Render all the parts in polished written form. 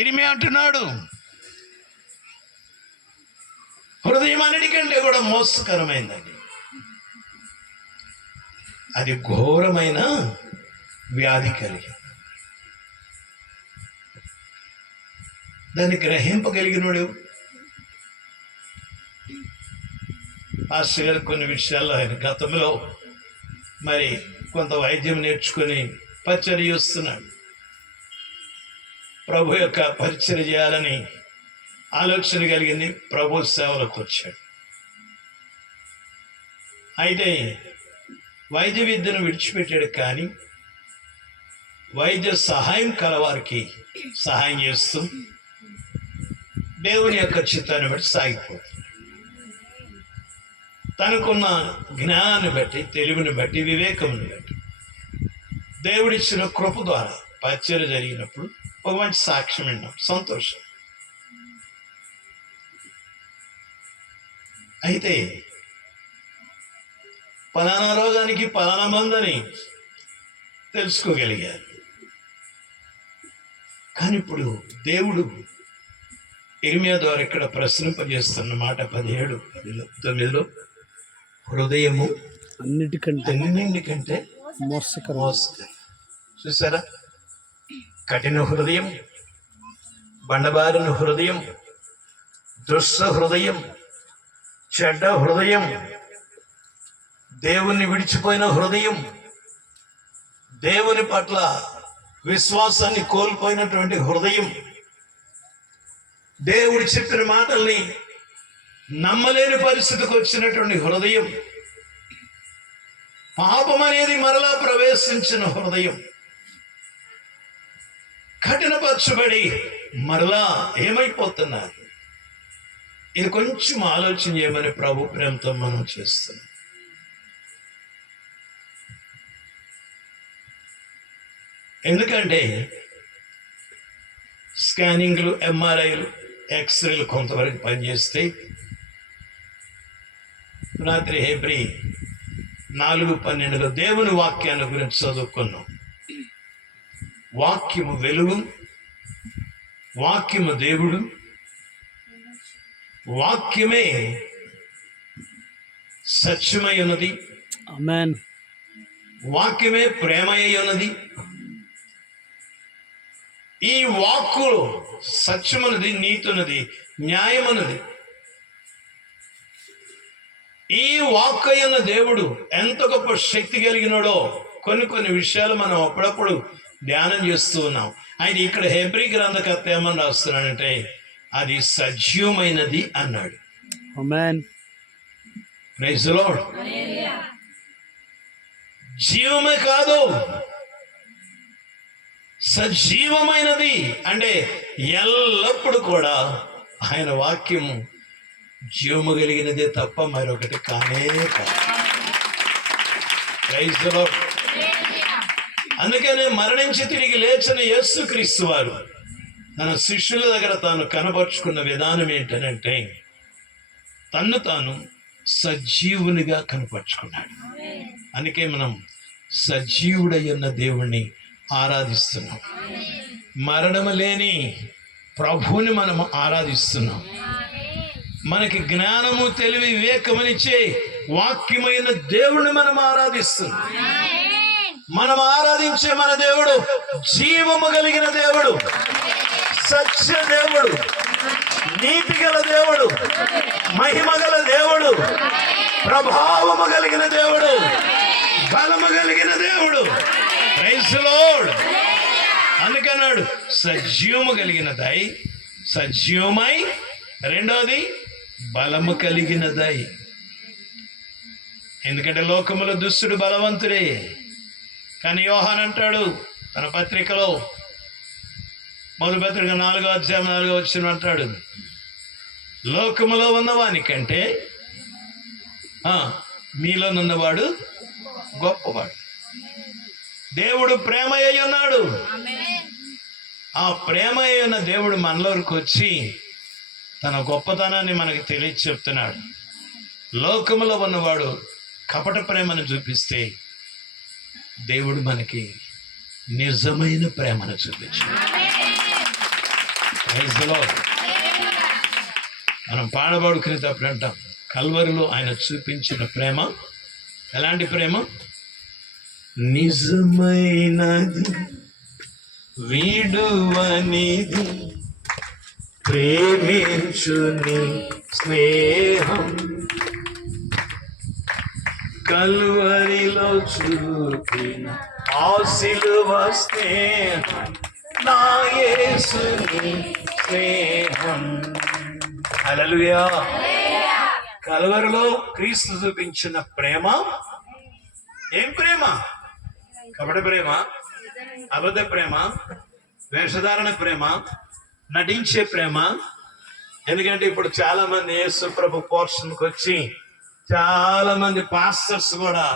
ఇర్మియా అంటున్నాడు, హృదయం అన్నిటికంటే కూడా మోసకరమైందండి. అది ఘోరమైన వ్యాధి కలిగి, దాన్ని గ్రహింపగలిగినోడు పాస్టర్ గారు కొన్ని విషయాల్లో ఆయన గతంలో మరి కొంత వైద్యం నేర్చుకొని పరిచర్య చేస్తున్నాడు. ప్రభు యొక్క పరిచర్య చేయాలని ఆలోచన కలిగింది. ప్రభు సేవలకు వచ్చాడు. అయితే వైద్య విద్యను విడిచిపెట్టాడు, కానీ వైద్య సహాయం కలవారికి సహాయం చేస్తూ దేవుని యొక్క చిత్తాన్ని బట్టి సాగిపోతుంది. తనకున్న జ్ఞానాన్ని బట్టి, తెలివిని బట్టి, వివేకముని బట్టి, దేవుడిచ్చిన కృప ద్వారా పరిచర్య జరిగినప్పుడు ఒక మంచి సాక్ష్యం విన్నాం. సంతోషం. అయితే పలానా రోగానికి పలానా మందని తెలుసుకోగలిగారు. కానీ ఇప్పుడు దేవుడు ఇర్మియా ద్వారా ఇక్కడ ప్రశ్నింపజేస్తున్న మాట 17:9 హృదయము అన్నిటికంటే మోసకరం. చూసారా? కఠిన హృదయం, బండబారిన హృదయం, దుష్ట హృదయం, చెడ్డ హృదయం, దేవుణ్ణి విడిచిపోయిన హృదయం, దేవుని పట్ల విశ్వాసాన్ని కోల్పోయినటువంటి హృదయం, దేవుడు చెప్పిన మాటల్ని నమ్మలేని పరిస్థితికి వచ్చినటువంటి హృదయం, పాపం అనేది మరలా ప్రవేశించిన హృదయం, కఠినపరచబడి మరలా ఏమైపోతున్నారు? ఇది కొంచెం ఆలోచన చేయమని ప్రభు ప్రేమతో మనం చేస్తున్నాం. ఎందుకంటే స్కానింగ్లు, ఎంఆర్ఐలు, ఎక్స్రేలు కొంతవరకు పనిచేస్తే, రాత్రి హెబ్రీ 4:12 దేవుని వాక్యాన్ని గురించి చదువుకున్నాం. వాక్యము వెలుగు, వాక్యము దేవుడు, వాక్యమే సత్యమై ఉన్నది, ఆమేన్. వాక్యమే ప్రేమై ఉన్నది. ఈ వాక్కు సత్యమన్నది, నీతున్నది, న్యాయమన్నది. ఈ వాక్కు అయిన దేవుడు ఎంత గొప్ప శక్తి కలిగినాడో కొన్ని విషయాలు మనం అప్పుడప్పుడు ధ్యానం చేస్తూ ఉన్నాం. ఆయన ఇక్కడ హెబ్రీ గ్రంథకర్త ఏమని రాస్తున్నాడంటే, అది సజీవమైనది అన్నాడు. ఆమేన్. Praise the lord. జీవమే కాదు, సజీవమైనది. అంటే ఎల్లప్పుడూ కూడా ఆయన వాక్యము జీవము కలిగినదే తప్ప మరొకటి కానే కాదు. Praise the Lord. అందుకనే మరణించి తిరిగి లేచిన యేసుక్రీస్తు వారు తన శిష్యుల దగ్గర తాను కనపరుచుకున్న విధానం ఏంటనంటే, తన్ను తాను సజీవునిగా కనపరుచుకున్నాడు. అందుకే మనం సజీవుడయ్యున్న దేవుణ్ణి ఆరాధిస్తున్నాం. మరణము లేని ప్రభువుని మనం ఆరాధిస్తున్నాం. మనకి జ్ఞానము, తెలివి, వివేకమునిచ్చే వాక్యమైన దేవుణ్ణి మనం ఆరాధిస్తున్నాం. మనం ఆరాధించే మన దేవుడు జీవము కలిగిన దేవుడు, సత్య దేవుడు, నీతి గల దేవుడు, మహిమ గల దేవుడు, ప్రభావము కలిగిన దేవుడు, బలము కలిగిన దేవుడు. Praise the lord. అందుకన్నాడు సజీవము కలిగినదై, సజీవమై, రెండవది బలము కలిగినదై. ఎందుకంటే లోకములో దుష్టుడు బలవంతుడే. కానీ యోహాన్ అంటాడు తన పత్రికలో, మొదటి పత్రిక 4:4 అంటాడు, లోకములో ఉన్నవానికంటే మీలోనున్నవాడు గొప్పవాడు. దేవుడు ప్రేమ అయి ఉన్నాడు. ఆ ప్రేమ అయి ఉన్న దేవుడు మనలోకి వచ్చి తన గొప్పతనాన్ని మనకి తెలియచి చెప్తున్నాడు. లోకములో ఉన్నవాడు కపట ప్రేమను చూపిస్తే, దేవుడు మనకి నిజమైన ప్రేమను చూపించాడు. Praise the Lord. మనం పాడబడుకునేటప్పుడు అంటాం కల్వరిలో ఆయన చూపించిన ప్రేమ ఎలాంటి ప్రేమ? నిజమైనది వీడువనిది ప్రేమించుని స్నేహం కల్వరిలో చూపిన ఆ సిలువ స్నేహం నా యేసుని స్నేహం. హల్లెలూయా. కల్వరిలో క్రీస్తు చూపించిన ప్రేమ ఏం ప్రేమ? కపట ప్రేమ, అబద్ధ ప్రేమ, వేషధారణ ప్రేమ, నటించే ప్రేమ. ఎందుకంటే ఇప్పుడు చాలా మంది యేసు ప్రభు పోర్షన్కి వచ్చి చాలా మంది పాస్టర్స్ కూడా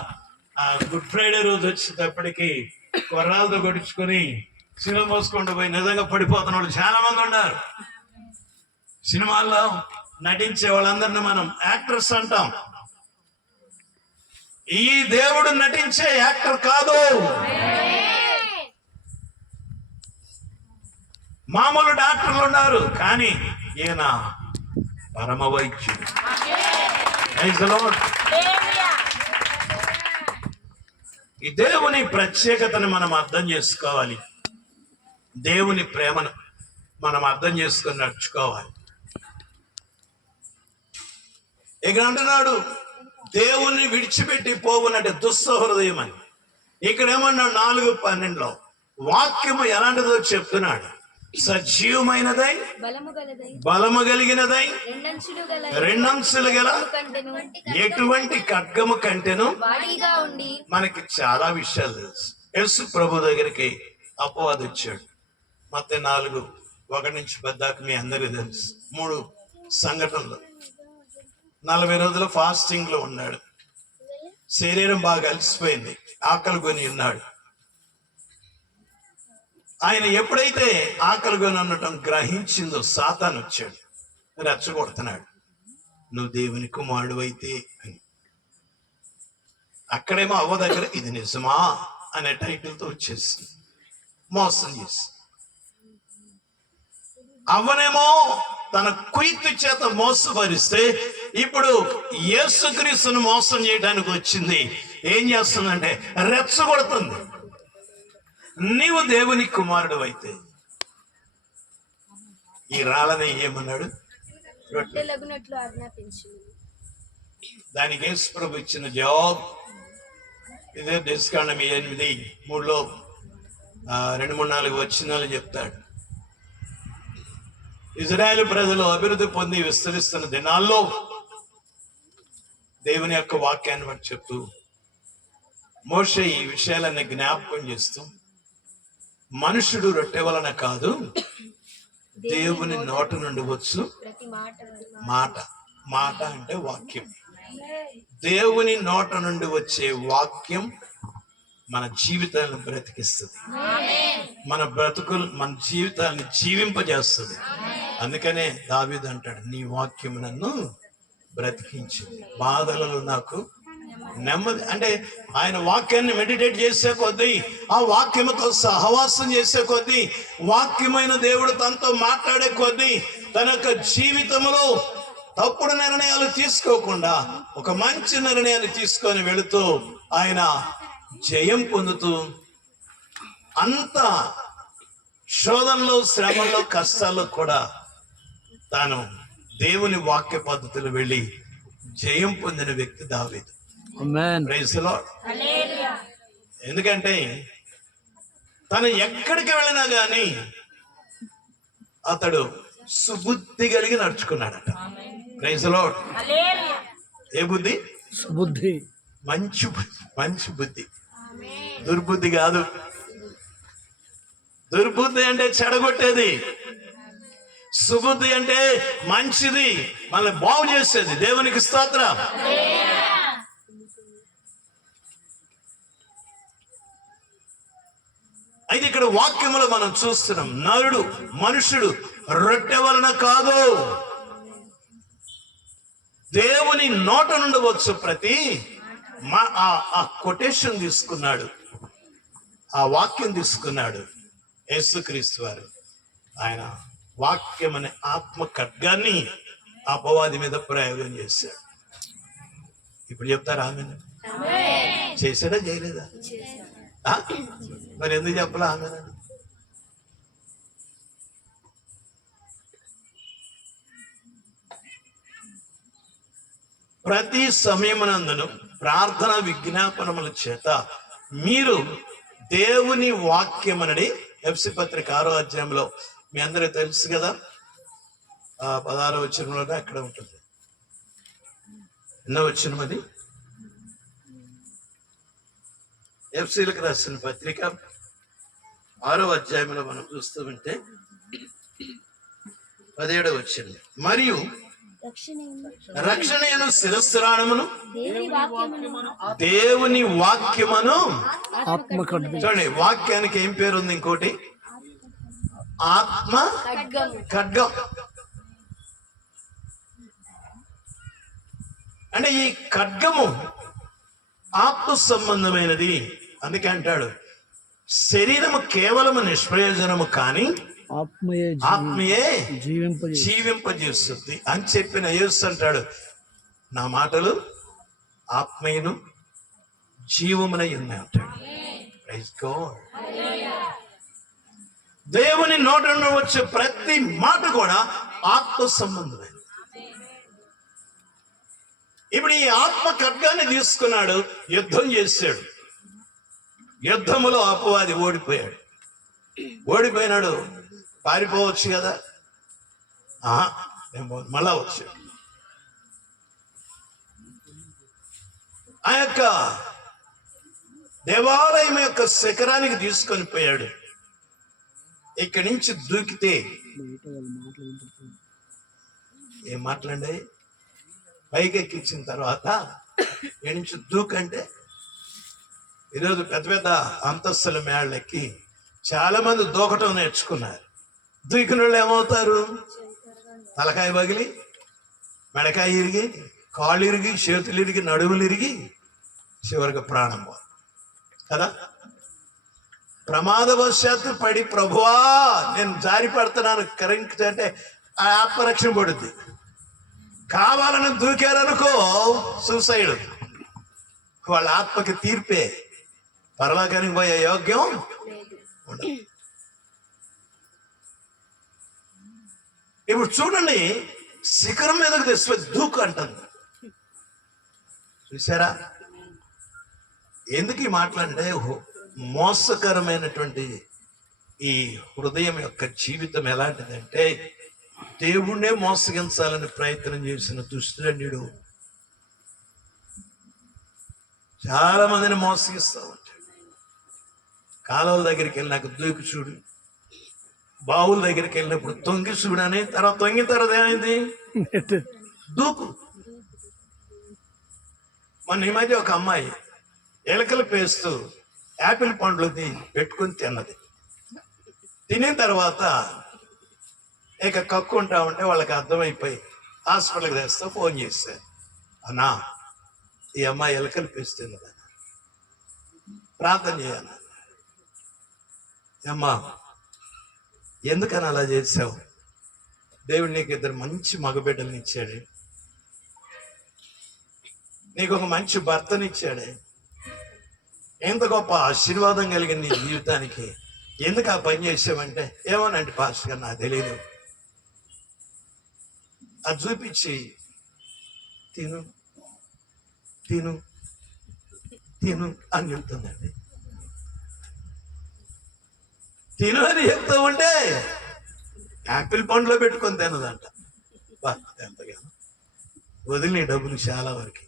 ఆ గుడ్ ఫ్రైడే రోజు వచ్చేటప్పటికి కొర్రాలతో కొట్టించుకొని సినిమా మోసుకుంటూ పోయి నిజంగా పడిపోతున్న వాళ్ళు చాలా మంది ఉన్నారు. సినిమాల్లో నటించే వాళ్ళందరినీ మనం యాక్టర్స్ అంటాం. ఈ దేవుడు నటించే యాక్టర్ కాదు, మామూలు డాక్టర్లు ఉన్నారు, కానీ ఈయన పరమ వైద్యుడు. ఈ దేవుని ప్రత్యేకతను మనం అర్థం చేసుకోవాలి. దేవుని ప్రేమను మనం అర్థం చేసుకొని నడుచుకోవాలి. ఇక్కడ అంటున్నాడు దేవుణ్ణి విడిచిపెట్టి పోవునంటే దుస్సహృదయం అని. ఇక్కడ ఏమన్నాడు 4:12 వాక్యము ఎలాంటిదో చెప్తున్నాడు. సజీవమైనదై బలము కలిగినదై రెండంచులు గల ఎటువంటి ఖడ్గము కంటెను. మనకి చాలా విషయాలు తెలుసు. యేసు ప్రభు దగ్గరికి అపవాది వచ్చాడు. మత్తయి 4:1-10 మీ అందరికీ తెలుసు. 3 సంఘటనలు. 40 రోజులు ఫాస్టింగ్ లో ఉన్నాడు. శరీరం బాగా అలసిపోయింది, ఆకలి కొని ఉన్నాడు. ఆయన ఎప్పుడైతే ఆకలి కొని ఉండటం గ్రహించిందో సాతాను వచ్చాడు, రెచ్చగొడుతున్నాడు, నువ్వు దేవుని కుమారుడు అయితే అని. అక్కడేమో అవ్వ దగ్గర ఇది నిజమా అనే టైటిల్తో వచ్చేసింది. మోసం చేసి అవ్వనేమో తన కుయుక్తి చేత మోసపరిస్తే ఇప్పుడు యేసుక్రీస్తును మోసం చేయడానికి వచ్చింది. ఏం చేస్తుందంటే రెచ్చగొడుతుంది, నీవు దేవుని కుమారుడు అయితే ఈ రాళ్ళని ఏమన్నాడు? దానికి యేసు ప్రభు ఇచ్చిన జవాబు ఇదే. దేశకాండం 8:3 2-4 వచనాలు చెప్తాడు. ఇజ్రాయేలు ప్రజలు అభివృద్ధి పొంది విస్తరిస్తున్న దినాల్లో దేవుని యొక్క వాక్యాన్ని బట్టి చెప్తూ మోషే ఈ విషయాలన్నీ జ్ఞాపకం చేస్తూ, మనుషుడు రొట్టె వలన కాదు దేవుని నోట నుండి వచ్చు మాట. మాట అంటే వాక్యం. దేవుని నోట నుండి వచ్చే వాక్యం మన జీవితాలను బ్రతికిస్తుంది, మన జీవితాన్ని జీవింపజేస్తుంది. అందుకనే దావీదు అంటాడు, నీ వాక్యం నన్ను బ్రతికించింది, బాధలలో నాకు నెమ్మది. అంటే ఆయన వాక్యాన్ని మెడిటేట్ చేసే కొద్దీ, ఆ వాక్యముతో సహవాసం చేసే కొద్దీ, వాక్యమైన దేవుడు తనతో మాట్లాడే కొద్దీ తన యొక్క జీవితంలో తప్పుడు నిర్ణయాలు తీసుకోకుండా ఒక మంచి నిర్ణయాన్ని తీసుకొని వెళుతూ ఆయన జయం పొందుతూ, అంత శోధనలో, శ్రమల్లో, కష్టాల్లో కూడా తాను దేవుని వాక్య పద్ధతులు వెళ్ళి జయం పొందిన వ్యక్తి దావీదు. Praise the lord. ఎందుకంటే తను ఎక్కడికి వెళ్ళినా గాని అతడు సుబుద్ధి కలిగి నడుచుకున్నాడట. Praise the lord. ఏ బుద్ధి? సుబుద్ధి. మంచి బుద్ధి, దుర్బుద్ధి కాదు. దుర్బుద్ధి అంటే చెడగొట్టేది, సుబుద్ధి అంటే మంచిది, మనల్ని బాగు చేసేది. దేవునికి స్తోత్రం. అయితే ఇక్కడ వాక్యములో మనం చూస్తున్నాం, మనుషుడు రొట్టె వలన కాదు దేవుని నోట నుండి వచ్చు ప్రతి ఆ కొటేషన్ తీసుకున్నాడు, ఆ వాక్యం తీసుకున్నాడు యేసుక్రీస్తు వారు. ఆయన వాక్యం అనే ఆత్మ ఖడ్గాన్ని అపవాది మీద ప్రయోగం చేశాడు. ఇప్పుడు చెప్తారా ఆమె చేశాడా చేయలేదా? ఆ? మరి ఎందుకు చెప్పలా ఆమె? ప్రతి సమయమునందును ప్రార్థన విజ్ఞాపనముల చేత మీరు దేవుని వాక్యమనడి ఎఫ్సి పత్రిక 6వ అధ్యాయంలో మీ అందరికీ తెలుసు కదా, 16వ వచనంలోనే అక్కడ ఉంటుంది. ఎన్నో వచనం అది? ఎఫ్సీలకు రాసిన పత్రిక 6వ అధ్యాయంలో మనం చూస్తూ ఉంటే 17వ వచనం, మరియు రక్షణను శిరస్త్రాణమును దేవుని వాక్యమును చూడండి, వాక్యానికి ఏం పేరు ఉంది? ఇంకోటి ఆత్మ ఖడ్గం. అంటే ఈ ఖడ్గము ఆత్మ సంబంధమైనది. అందుకే అంటాడు శరీరము కేవలము నిష్ప్రయోజనము కానీ ఆత్మయే జీవింపజేస్తుంది అని చెప్పిన యేసు అంటాడు, నా మాటలు ఆత్మీయును జీవమునై ఉన్నాయి అంటాడు. Praise God. దేవుని నోట నుండి వచ్చే ప్రతి మాట కూడా ఆత్మ సంబంధమైనది. ఇప్పుడు ఈ ఆత్మ ఖడ్గాన్ని తీసుకున్నాడు, యుద్ధం చేశాడు. యుద్ధములో అపవాది ఓడిపోయినాడు. పారిపోవచ్చు కదా, మళ్ళా వచ్చాడు. ఆ యొక్క దేవాలయం యొక్క శిఖరానికి తీసుకొని పోయాడు. ఇక్కడి నుంచి దూకితే ఏం మాట్లాడే పైకి ఎక్కించిన తర్వాత ఇక్కడి నుంచి దూకంటే ఈరోజు పెద్ద పెద్ద అంతస్తుల మేళ్ళెక్కి చాలా మంది దూకటం నేర్చుకున్నారు. దూకిన వాళ్ళు ఏమవుతారు? తలకాయ పగిలి, మెడకాయ ఇరిగి, కాళ్ళు ఇరిగి, చేతులు ఇరిగి, నడుములు ఇరిగి, చివరికి ప్రాణం కదా. ప్రమాదవశాత్తు పడి ప్రభువా నేను జారి పడుతున్నాను కరెంట్ అంటే ఆ ఆత్మరక్షణ పడుద్ది. కావాలని దూకారనుకో సూసైడ్, వాళ్ళ ఆత్మకి తీర్పే, పరలోకానికి పోయే యోగ్యం ఉండదు. ఇప్పుడు చూడండి, శిఖరం మీదకి తెచ్చి దూకు అంటుంది. చూసారా? ఎందుకు ఈ మాటలంటే మోసకరమైనటువంటి ఈ హృదయం యొక్క జీవితం ఎలాంటిదంటే దేవుణ్ణే మోసగించాలని ప్రయత్నం చేసిన దుష్టుడు చాలా మందిని మోసగిస్తా ఉంటాడు. కాలువల దగ్గరికి వెళ్ళినాక దూకి చూడు, బావుల దగ్గరికి వెళ్ళినప్పుడు తొంగి చూడని, తర్వాత తొంగిన తర్వాత ఏమైంది? దూకు. మొన్న ఈ మధ్య ఒక అమ్మాయి ఎలకలు పేస్తూ యాపిల్ పండ్లు పెట్టుకుని తిన్నది. తినిన తర్వాత ఇక కక్కుంటా ఉంటే వాళ్ళకి అర్థమైపోయి హాస్పిటల్కి తెస్తూ ఫోన్ చేశారు, అన్నా ఈ అమ్మాయి ఎలకలు పేస్తున్నది, ప్రార్థన చేయాలి. అమ్మా ఎందుకని అలా చేసావు? దేవుడు నీకు 2 మంచి మగబిడ్డలను ఇచ్చాడు, నీకు ఒక మంచి భర్తనిచ్చాడే, ఎంత గొప్ప ఆశీర్వాదం కలిగిన నీ జీవితానికి ఎందుకు ఆ పని చేసావంటే, ఏమోనంటే పాస్టర్ గారు నాకు తెలియదు, అది చూపించి తిను తిను తిను అని చెప్తుందండి. తిను అని చెప్తూ ఉంటే యాపిల్ పండ్లో పెట్టుకొని తినదంట. బా ఎంతగానో వదిలిన డబ్బులు చాలా వరకు.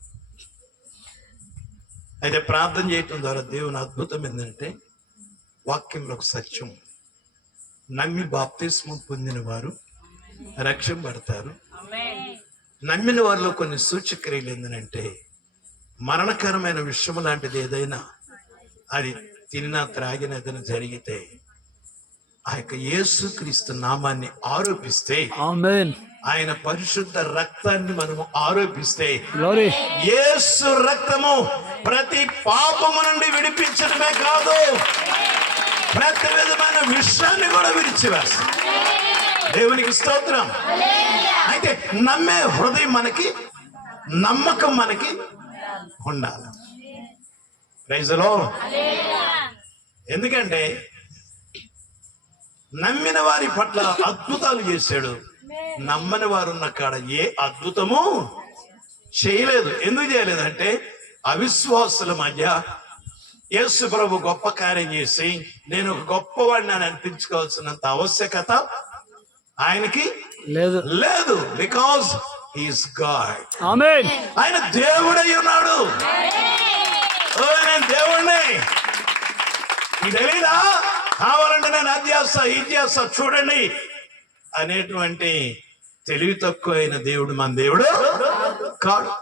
అయితే ప్రార్థన చేయటం ద్వారా దేవుని అద్భుతం ఏంటంటే వాక్యంలో ఒక సత్యం, నమ్మి బాప్తిస్మం పొందిన వారు రక్షింపబడతారు. నమ్మిన వారిలో కొన్ని సూచక్రియలు ఏంటంటే మరణకరమైన విషయం లాంటిది ఏదైనా అది తిన్నా త్రాగిన ఏదైనా జరిగితే ఆ యొక్క యేసుక్రీస్తు నామాన్ని ఆరోపిస్తే, ఆయన పరిశుద్ధ రక్తాన్ని మనము ఆరోపిస్తే, యేసు రక్తము ప్రతి పాపము నుండి విడిపించడమే కాదు, ప్రతి విధమైన విషయాన్ని కూడా విడిచివేస్తుంది. దేవునికి స్తోత్రం. అయితే నమ్మే హృదయం మనకి, నమ్మకం మనకి ఉండాలి. Praise the lord. ఎందుకంటే నమ్మిన వారి పట్ల అద్భుతాలు చేశాడు, నమ్మని వారు ఉన్న కాడ ఏ అద్భుతము చేయలేదు. ఎందుకు చేయలేదు అంటే అవిశ్వాసుల మధ్య యేసు ప్రభు గొప్ప కార్యం చేసి నేను ఒక గొప్పవాడిని అని అనిపించుకోవాల్సినంత ఆవశ్యకత ఆయనకి లేదు. Because he's God. ఆమేన్. ఆయన దేవుడై ఉన్నాడు. నేను దేవుడిని, ఇది తెలీదా? కావాలంటే నేను అది చేస్తా, ఇది చేస్తా, చూడండి అనేటువంటి తెలివి తక్కువ అయిన దేవుడు మన దేవుడు కాడు.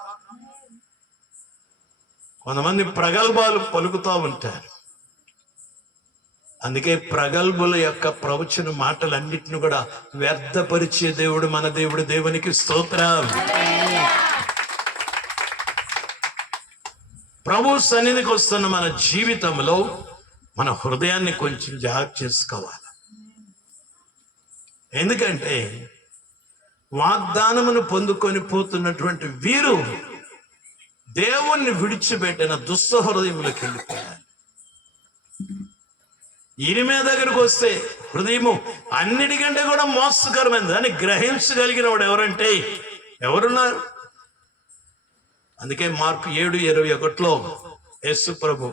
కొంతమంది ప్రగల్భాలు పలుకుతూ ఉంటారు. అందుకే ప్రగల్భుల యొక్క ప్రవచన మాటలన్నిటిని కూడా వ్యర్థపరిచే దేవుడు మన దేవుడు. దేవునికి స్తోత్రం. ప్రభు సన్నిధికి వస్తున్న మన జీవితంలో మన హృదయాన్ని కొంచెం జాగ్రత్త చేసుకోవాలి. ఎందుకంటే వాగ్దానమును పొందుకొని పోతున్నటువంటి వీరు దేవుణ్ణి విడిచిపెట్టిన దుస్త హృదయములకు వెళ్ళిపోయారు. ఇనిమే దగ్గరకు వస్తే హృదయము అన్నిటికంటే కూడా మోసకరమైనది అని గ్రహించగలిగిన వాడు ఎవరంటే ఎవరున్నారు? అందుకే మార్కు 7:21 యేసు ప్రభు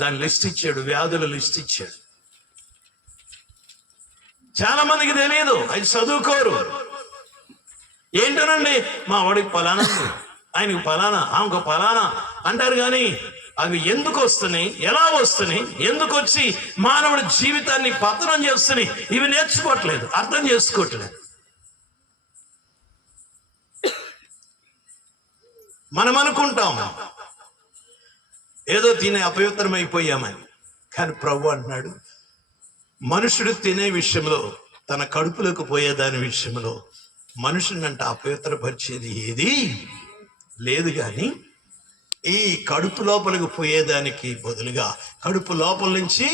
దాని లిస్ట్ ఇచ్చాడు, వ్యాధుల లిస్ట్ ఇచ్చాడు. చాలా మందికి తెలియదు, అది చదువుకోరు. ఏంటనండి మా వాడికి ఫలానా, ఆయనకి ఫలానా, ఆమెకు ఫలానా అంటారు. కానీ అవి ఎందుకు వస్తున్నాయి, ఎలా వస్తున్నాయి, ఎందుకు వచ్చి మానవుడి జీవితాన్ని పతనం చేస్తున్నాయి, ఇవి నేర్చుకోవట్లేదు, అర్థం చేసుకోవట్లేదు. మనం అనుకుంటాం ఏదో తినే అపవిత్రమైపోయామని, కానీ ప్రభు అంటున్నాడు మనుషుడు తినే విషయంలో, తన కడుపులోకి పోయేదాని విషయంలో మనుషునంట అపవిత్రపరిచేది ఏది లేదు. కానీ ఈ కడుపు లోపలికి పోయేదానికి బదులుగా కడుపు లోపల నుంచి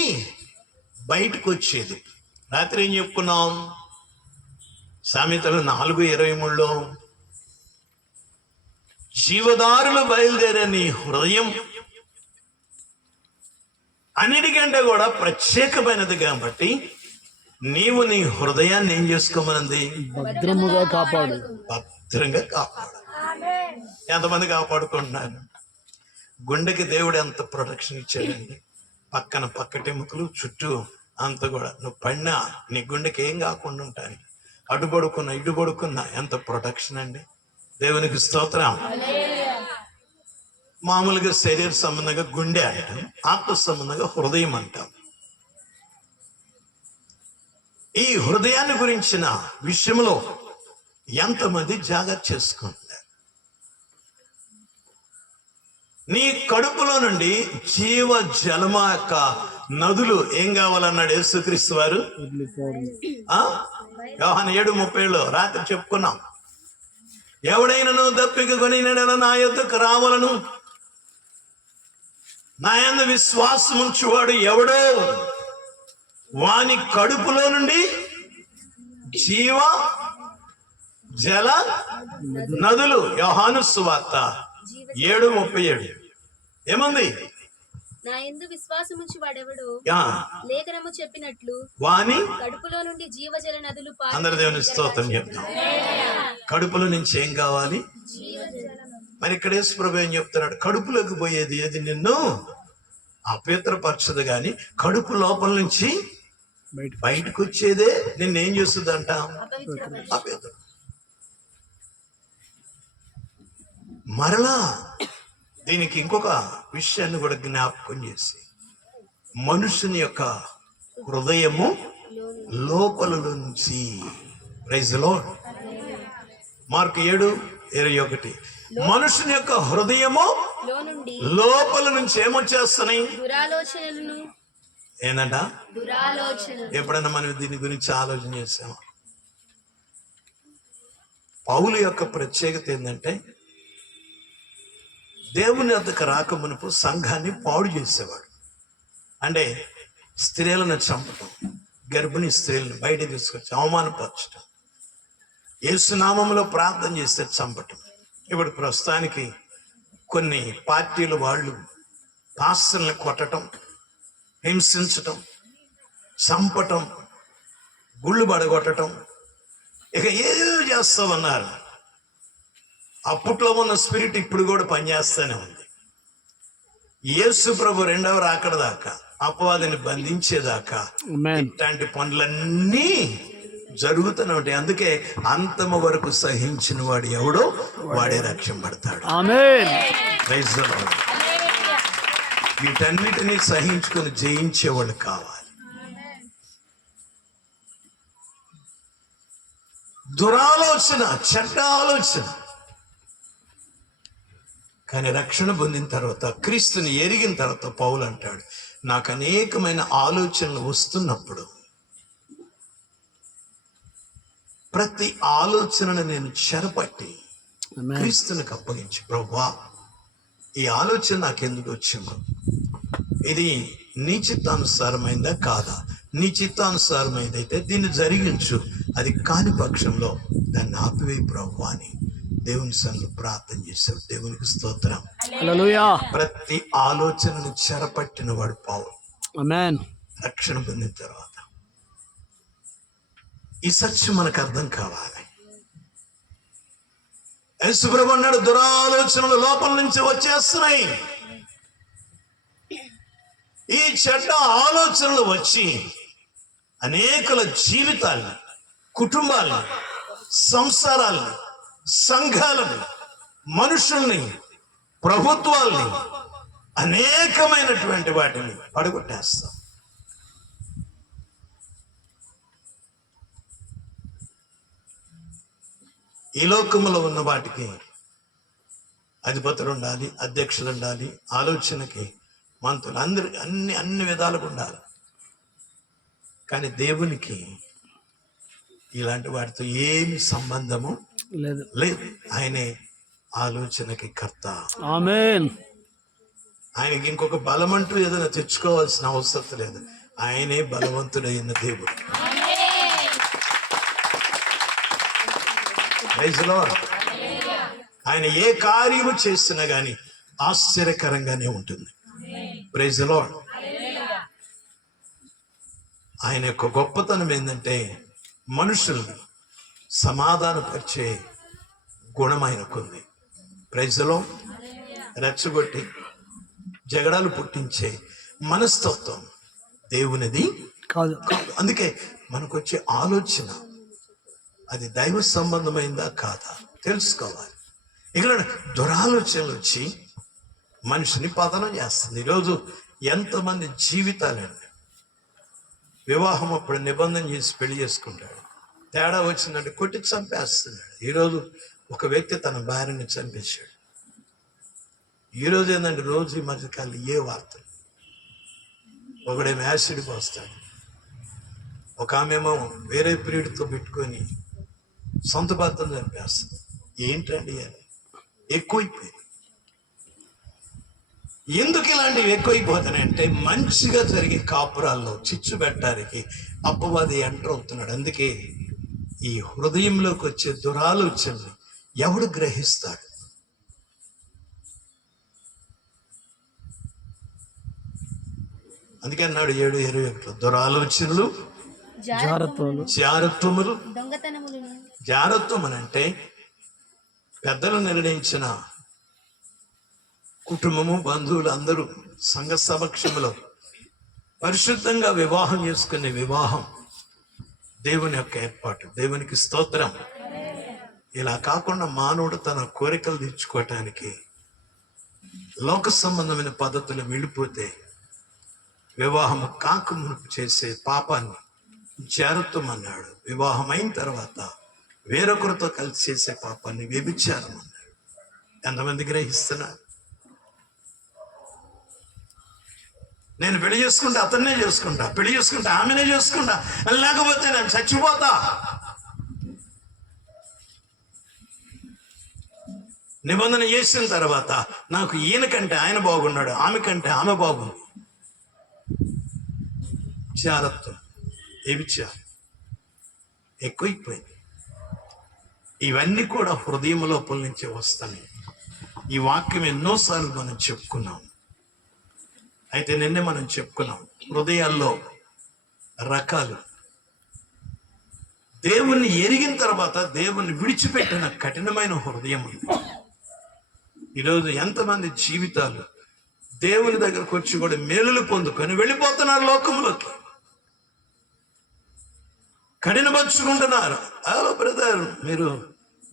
బయటకు వచ్చేది. రాత్రి ఏం చెప్పుకున్నాం? సామెతలు 4:23 జీవదారులు బయలుదేరే నీ హృదయం అన్నిటికంటే కూడా ప్రత్యేకమైనది కాబట్టి నీవు నీ హృదయాన్ని ఏం చేసుకోమన్నది? భద్రముగా కాపాడు. భద్రంగా కాపాడు. ఎంతమంది కాపాడుకుంటున్నారు? గుండెకి దేవుడు ఎంత ప్రొటెక్షన్ ఇచ్చాడండి. పక్కన పక్కటెముకలు చుట్టూ అంత కూడా నువ్వు పడినా నీ గుండెకి ఏం కాకుండా ఉంటాను. అటు పడుకున్నా ఇటు పడుకున్నా ఎంత ప్రొటెక్షన్ అండి. దేవునికి స్తోత్రం. మామూలుగా శరీర సంబంధంగా గుండె అంటాం, ఆత్మ సంబంధంగా హృదయం అంటాం. ఈ హృదయాన్ని గురించిన విషయంలో ఎంతమంది జాగ్రత్త చేసుకుంటారు? నీ కడుపులో నుండి జీవ జలమ యొక్క నదులు ఏం కావాలన్నాడు యేసుక్రీస్తు వారు. యోహాను 7:30 రాత్రి చెప్పుకున్నాం. ఎవడైనను దప్పిక కొని నా యొద్దకు రావాలను, నా యందు విశ్వాసం ఉంచువాడు ఎవడో వాని కడుపులో నుండి జీవ జల నదులు. యోహాను సువార్త 7:37 ఏముంది? నా యందు విశ్వాసముంచి వాడెవడో లేఖనము చెప్పినట్లు వాని కడుపులో నుండి జీవజల నదులు అందరి దేవుని స్తోత్రం చెప్తాం. కడుపులో నుంచి ఏం కావాలి? మరి ఇక్కడ యేసు ప్రభువు ఏం చెప్తున్నాడు? కడుపులోకి పోయేది ఏది నిన్ను అపవిత్రపరచదు, కానీ కడుపు లోపల నుంచి బయటకు వచ్చేదే నిన్నేం చేస్తుందంట? అపవిత్ర. మరలా దీనికి ఇంకొక విషయాన్ని కూడా జ్ఞాపకం చేసి, మనుషుని యొక్క హృదయము లోపల నుంచి, ప్రైజ్ ది లార్డ్, మార్కు 7:21 మనుషుని యొక్క హృదయము లోపల నుంచి ఏమొచ్చేస్తున్నాయి? దురాలోచనలను. ఏంటంట? దురాలోచన. ఎప్పుడైనా మనం దీని గురించి ఆలోచన చేసామా? పౌలు యొక్క ప్రత్యేకత ఏంటంటే దేవుని వద్దకు రాక మునుపు సంఘాన్ని పాడు చేసేవాడు. అంటే స్త్రీలను చంపటం, గర్భిణీ స్త్రీలను బయట తీసుకొచ్చి అవమానపరచడం, యేసునామంలో ప్రార్థన చేస్తే చంపటం. ఇప్పుడు ప్రస్తుతానికి కొన్ని పార్టీల వాళ్ళు పాస్టర్లను కొట్టడం, హింసించటం, చంపటం, గుళ్ళు పడగొట్టడం, ఇక ఏదో చేస్తూ ఉన్నారు. అప్పట్లో ఉన్న స్పిరిట్ ఇప్పుడు కూడా పనిచేస్తూనే ఉంది. యేసు ప్రభు రెండవ రాకడ దాకా, అపవాదిని బంధించేదాకా ఇట్లాంటి పనులన్నీ జరుగుతూనే ఉంటాయి. అందుకే అంతము వరకు సహించిన వాడు ఎవడో వాడే రక్షింపడతాడు. Praise the lord. వీటన్నిటినీ సహించుకొని జయించేవాళ్ళు కావాలి. దురాలోచన, చెడ్డ ఆలోచన. కానీ రక్షణ పొందిన తర్వాత, క్రీస్తుని ఎరిగిన తర్వాత పౌలు అంటాడు, నాకు అనేకమైన ఆలోచనలు వస్తున్నప్పుడు ప్రతి ఆలోచనను నేను చెరపట్టి క్రీస్తునికి అప్పగించి, ప్రభువా ఈ ఆలోచన నాకెందుకు వచ్చిందో, ఇది నీ చిత్తానుసారమైందా కాదా, నీ చిత్తానుసారమైందైతే దీన్ని జరిగించు, అది కాని పక్షంలో దాన్ని ఆపివేయి ప్రభువా అని దేవుని సన్నిధిలో ప్రార్థన చేశాడు. దేవునికి స్తోత్రం. ప్రతి ఆలోచనను చెరపట్టిన వాడు పౌలు. రక్షణ పొందిన తర్వాత ఈ సత్యం మనకు అర్థం కావాలి. యేసు ప్రభువు అన్నాడు, దురాలోచనలు లోపల నుంచి వచ్చేస్తున్నాయి. ఈ చెడ్డ ఆలోచనలు వచ్చి అనేకుల జీవితాలను, కుటుంబాలను, సంసారాలను, సంఘాలను, మనుషుల్ని, ప్రభుత్వాల్ని, అనేకమైనటువంటి వాటిని పడగొట్టేస్తాం. ఈ లోకములో ఉన్న వాటికి అధిపతులు ఉండాలి, అధ్యక్షులు ఉండాలి, ఆలోచనకి మంత్రులు, అందరి అన్ని విధాలుగా ఉండాలి. కానీ దేవునికి ఇలాంటి వాటితో ఏమి సంబంధము లేదు. ఆయనే ఆలోచనకి కర్త. ఆయనకి ఇంకొక బలం అంటూ ఏదైనా తెచ్చుకోవాల్సిన అవసరం లేదు. ఆయనే బలవంతుడైన దేవుడు. Praise the Lord. ఆయన ఏ కార్యము చేసినా గానీ ఆశ్చర్యకరంగానే ఉంటుంది. Praise the Lord. ఆయన యొక్క గొప్పతనం ఏంటంటే మనుషుల్ని సమాధానపరిచే గుణం ఆయనకుంది. Praise the lord. రెచ్చగొట్టి జగడాలు పుట్టించే మనస్తత్వం దేవునిది కాదు. అందుకే మనకు వచ్చే ఆలోచన అది దైవ సంబంధమైందా కాదా తెలుసుకోవాలి. ఇక్కడ దురాలోచనలు వచ్చి మనిషిని పతనం చేస్తుంది. ఈరోజు ఎంతమంది జీవితాలండి, వివాహం అప్పుడు నిబంధన చేసి పెళ్లి చేసుకుంటాడు, తేడా వచ్చిందంటే కొట్టి చంపేస్తున్నాడు. ఈరోజు ఒక వ్యక్తి తన భార్యని చంపేశాడు. ఈరోజు ఏంటంటే రోజు ఈ మధ్యకాలం ఏ వార్తలు, ఒకడేమో యాసిడ్కి వస్తాడు, ఒక ఆమెమో వేరే పీరియడ్తో పెట్టుకొని సొంత భర్తను చంపేస్తుంది. ఏంటండి అని ఎక్కువైపోయింది. ఎందుకు ఇలాంటివి ఎక్కువైపోతున్నాయంటే మంచిగా జరిగే కాపురాల్లో చిచ్చు పెట్టడానికి అపవాది ఎంటర్ అవుతున్నాడు. అందుకే ఈ హృదయంలోకి వచ్చే దురాలోచనలు ఎవడు గ్రహిస్తాడు? అందుకే అన్నాడు 7:21 దురాలోచనలు, జారత్వములు, జారత్వం అని అంటే పెద్దలు నిర్ణయించిన కుటుంబము, బంధువులు అందరూ సంఘ సమక్షంలో పరిశుద్ధంగా వివాహం చేసుకునే వివాహం దేవుని యొక్క ఏర్పాటు. దేవునికి స్తోత్రం. ఇలా కాకుండా మానవుడు తన కోరికలు తీర్చుకోవటానికి లోక సంబంధమైన పద్ధతులు వెళ్ళిపోతే వివాహం కాకమునుపు చేసే పాపాన్ని జారత్వం అన్నాడు. వివాహం అయిన తర్వాత వేరొకరితో కలిసి చేసే పాపాన్ని వ్యభిచారం అన్నాడు. ఎంతమంది గ్రహిస్తున్నారు? నేను పెళ్లి చేసుకుంటే అతన్నే చేసుకుంటా, పెళ్లి చేసుకుంటే ఆమెనే చేసుకుంటా, లేకపోతే నేను చచ్చిపోతా. నిబంధన చేసిన తర్వాత నాకు ఈయన కంటే ఆయన బాగున్నాడు, ఆమె కంటే ఆమె బాగుంది. జారత్వం. వ్యభిచారం ఎక్కువైపోయింది. ఇవన్నీ కూడా హృదయం లోపల నుంచి వస్తాయి. ఈ వాక్యం ఎన్నోసార్లు మనం చెప్పుకున్నాం. అయితే నిన్నే మనం చెప్పుకున్నాం, హృదయాల్లో రకాలు. దేవుణ్ణి ఎరిగిన తర్వాత దేవుణ్ణి విడిచిపెట్టిన కఠినమైన హృదయం ఉంది. ఈరోజు ఎంతమంది జీవితాలు దేవుని దగ్గరకు వచ్చి కూడా మేలులు పొందుకొని వెళ్ళిపోతున్నారు లోకంలోకి, కఠినపరుచుకుంటున్నారు. హలో బ్రదర్, మీరు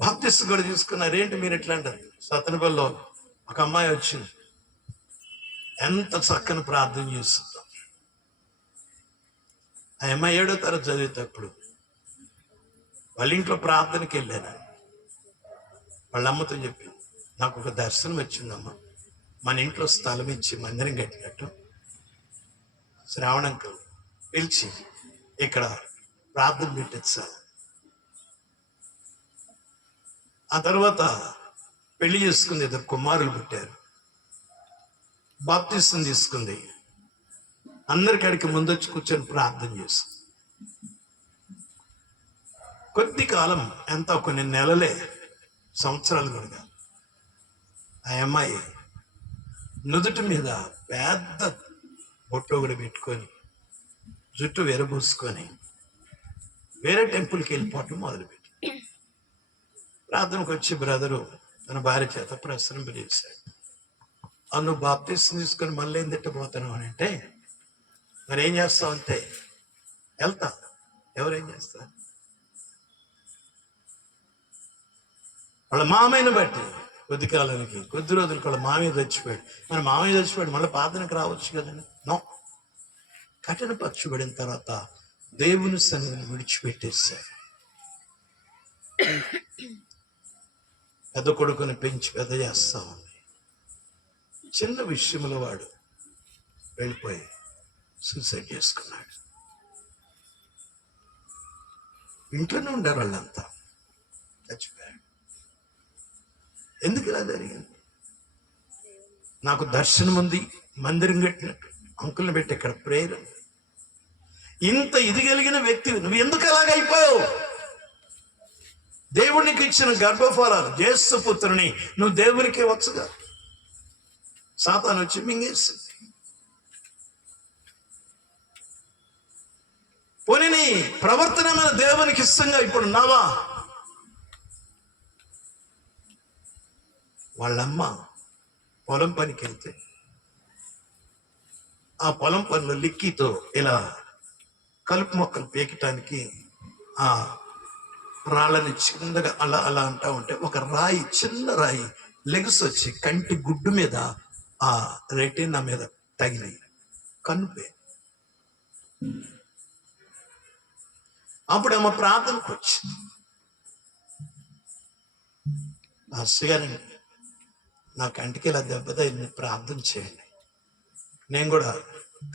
బాప్తిస్ట్ కూడా తీసుకున్నారు ఏంటి మీరు ఎట్లా అంటారు? సత్తనపల్లిలో ఒక అమ్మాయి వచ్చింది, ఎంత చక్కని ప్రార్థన చేస్తుందో. ఆ అమ్మాయి 7వ తరగతి చదివేటప్పుడు వాళ్ళ ఇంట్లో ప్రార్థనకి వెళ్ళాను. వాళ్ళ అమ్మతో చెప్పింది, నాకు ఒక దర్శనం వచ్చిందమ్మా, మన ఇంట్లో స్థలం ఇచ్చి మందిరం కట్టినట్టు శ్రావణంకల్ పిలిచి ఇక్కడ ప్రార్థన పెట్టచ్చు. ఆ తర్వాత పెళ్లి చేసుకుంది, 2 కుమారులు పుట్టారు. బాప్తిస్తం తీసుకుంది. అందరికడికి ముందొచ్చి కూర్చొని ప్రార్థన చేస్తుంది. కొద్ది కాలం, ఎంత కొన్ని నెలలే, సంవత్సరాలు కూడా, ఆ అమ్మాయి నుదుటి మీద పెద్ద బొట్టు కూడా పెట్టుకొని జుట్టు విరబూసుకొని వేరే టెంపుల్కి వెళ్ళిపోవటం మొదలుపెట్టి ప్రార్థనకు వచ్చి బ్రదరు తన భార్య చేత ప్రశ్నింపజేశాడు. నువ్వు బాప్తిస్తం తీసుకొని మళ్ళీ ఏం తిట్టబోతున్నావు అని అంటే, మరి ఏం చేస్తావు అంటే, వెళ్తా. ఎవరేం చేస్తారు? వాళ్ళ మామయ్యను బట్టి కొద్ది కాలానికి, కొద్ది రోజులకి వాళ్ళ మామయ్య చచ్చిపోయాడు. మన మామయ్య చచ్చిపోయాడు, మళ్ళీ ప్రార్థనకు రావచ్చు కదండి. నో, కఠినపరచబడిన తర్వాత దేవుని సన్నిధిని విడిచిపెట్టేశారు. పెద్ద కొడుకుని పెంచి పెద్ద చేస్తా ఉంది. చిన్న విషయంలో వాడు వెళ్ళిపోయి సూసైడ్ చేసుకున్నాడు. ఇంట్లోనే ఉండారు వాళ్ళంతా, చచ్చిపోయాడు. ఎందుకు ఇలా జరిగింది? నాకు దర్శనం ఉంది, మందిరం కట్టినట్టు అంకుల్ని పెట్టి ఇక్కడ ప్రేరణ. ఇంత ఇది కలిగిన వ్యక్తి నువ్వు ఎందుకు అలాగైపోయావు? దేవునికి ఇచ్చిన గర్భఫలాలు, జ్యేష్ఠపుత్రుని నువ్వు దేవునికి వచ్చుగా. సాతాను వచ్చి మింగేసింది. పోనీ నీ ప్రవర్తన మన దేవునికి ఇష్టంగా ఇప్పుడు నావా? వాళ్ళమ్మ పొలం పనికి వెళ్తే ఆ పొలం పనిలో లిక్కీతో ఇలా కలుపు మొక్కలు పీకటానికి ఆ రాళ్ళని చిన్నగా అలా అలా అంటా ఉంటే ఒక రాయి, చిన్న రాయి లెగ్స్ వచ్చి కంటి గుడ్డు మీద, ఆ రెటీనా మీద తగిలి కన్నుపే. అప్పుడు ఆమె ప్రార్థనకు వచ్చింది. మాస్టర్ గారండి, నా కంటికి ఇలా దెబ్బ తగిలింది, ప్రార్థన చేయండి. నేను కూడా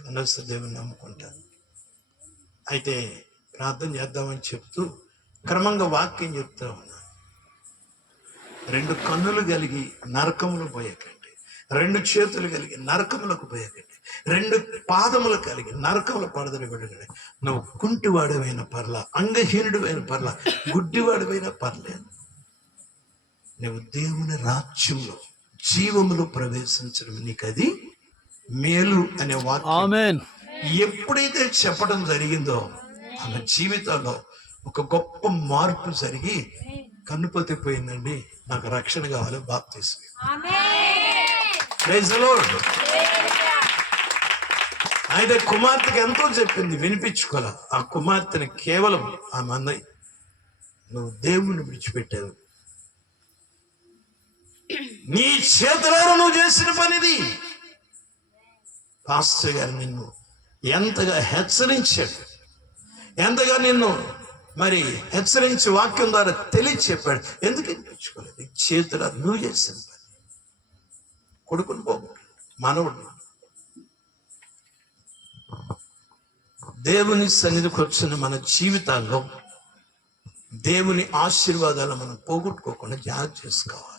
కనవస్త దేవుని నమ్ముకుంటాను. అయితే ప్రార్థన చేద్దామని చెప్తూ క్రమంగా వాక్యం చెప్తా ఉన్నా. 2 కన్నులు కలిగి నరకములు పోయకండి, 2 చేతులు కలిగి నరకములకు పోయకండి, 2 పాదములు కలిగి నరకముల పడదలు వెళ్ళకండి. నువ్వు కుంటివాడమైన పర్ల, అంగహీనుడివైన పర్ల, గుడ్డివాడమైన పర్లేదు, నువ్వు దేవుని రాజ్యంలో జీవములో ప్రవేశించడం నీకు అది మేలు అనే వాక్యం ఎప్పుడైతే చెప్పడం జరిగిందో ఆమె జీవితంలో ఒక గొప్ప మార్పు జరిగి కన్నుపోతే నాకు రక్షణ కావాలి, బాప్తిస్మం. Praise the Lord. అయితే కుమార్తెకి ఎంతో చెప్పింది, వినిపించుకోలే. ఆ కుమార్తెని కేవలం ఆమె అన్నది, నువ్వు దేవుని విడిచిపెట్టావు, నీ చేతులలో నువ్వు చేసిన పనిది. పాస్టర్ గారు నిన్ను ఎంతగా హెచ్చరించాడు, ఎంతగా నిన్ను మరి హెచ్చరించి వాక్యం ద్వారా తెలియచెప్పాడు. ఎందుకు వినిపించుకోలేదు? చేతుల నువ్వు చేసిన పని. కొడుకుని పోగు, మనవుడు దేవుని సన్నిధికి వచ్చిన మన జీవితాల్లో దేవుని ఆశీర్వాదాలు మనం పోగొట్టుకోకుండా జాగ్రత్త చేసుకోవాలి.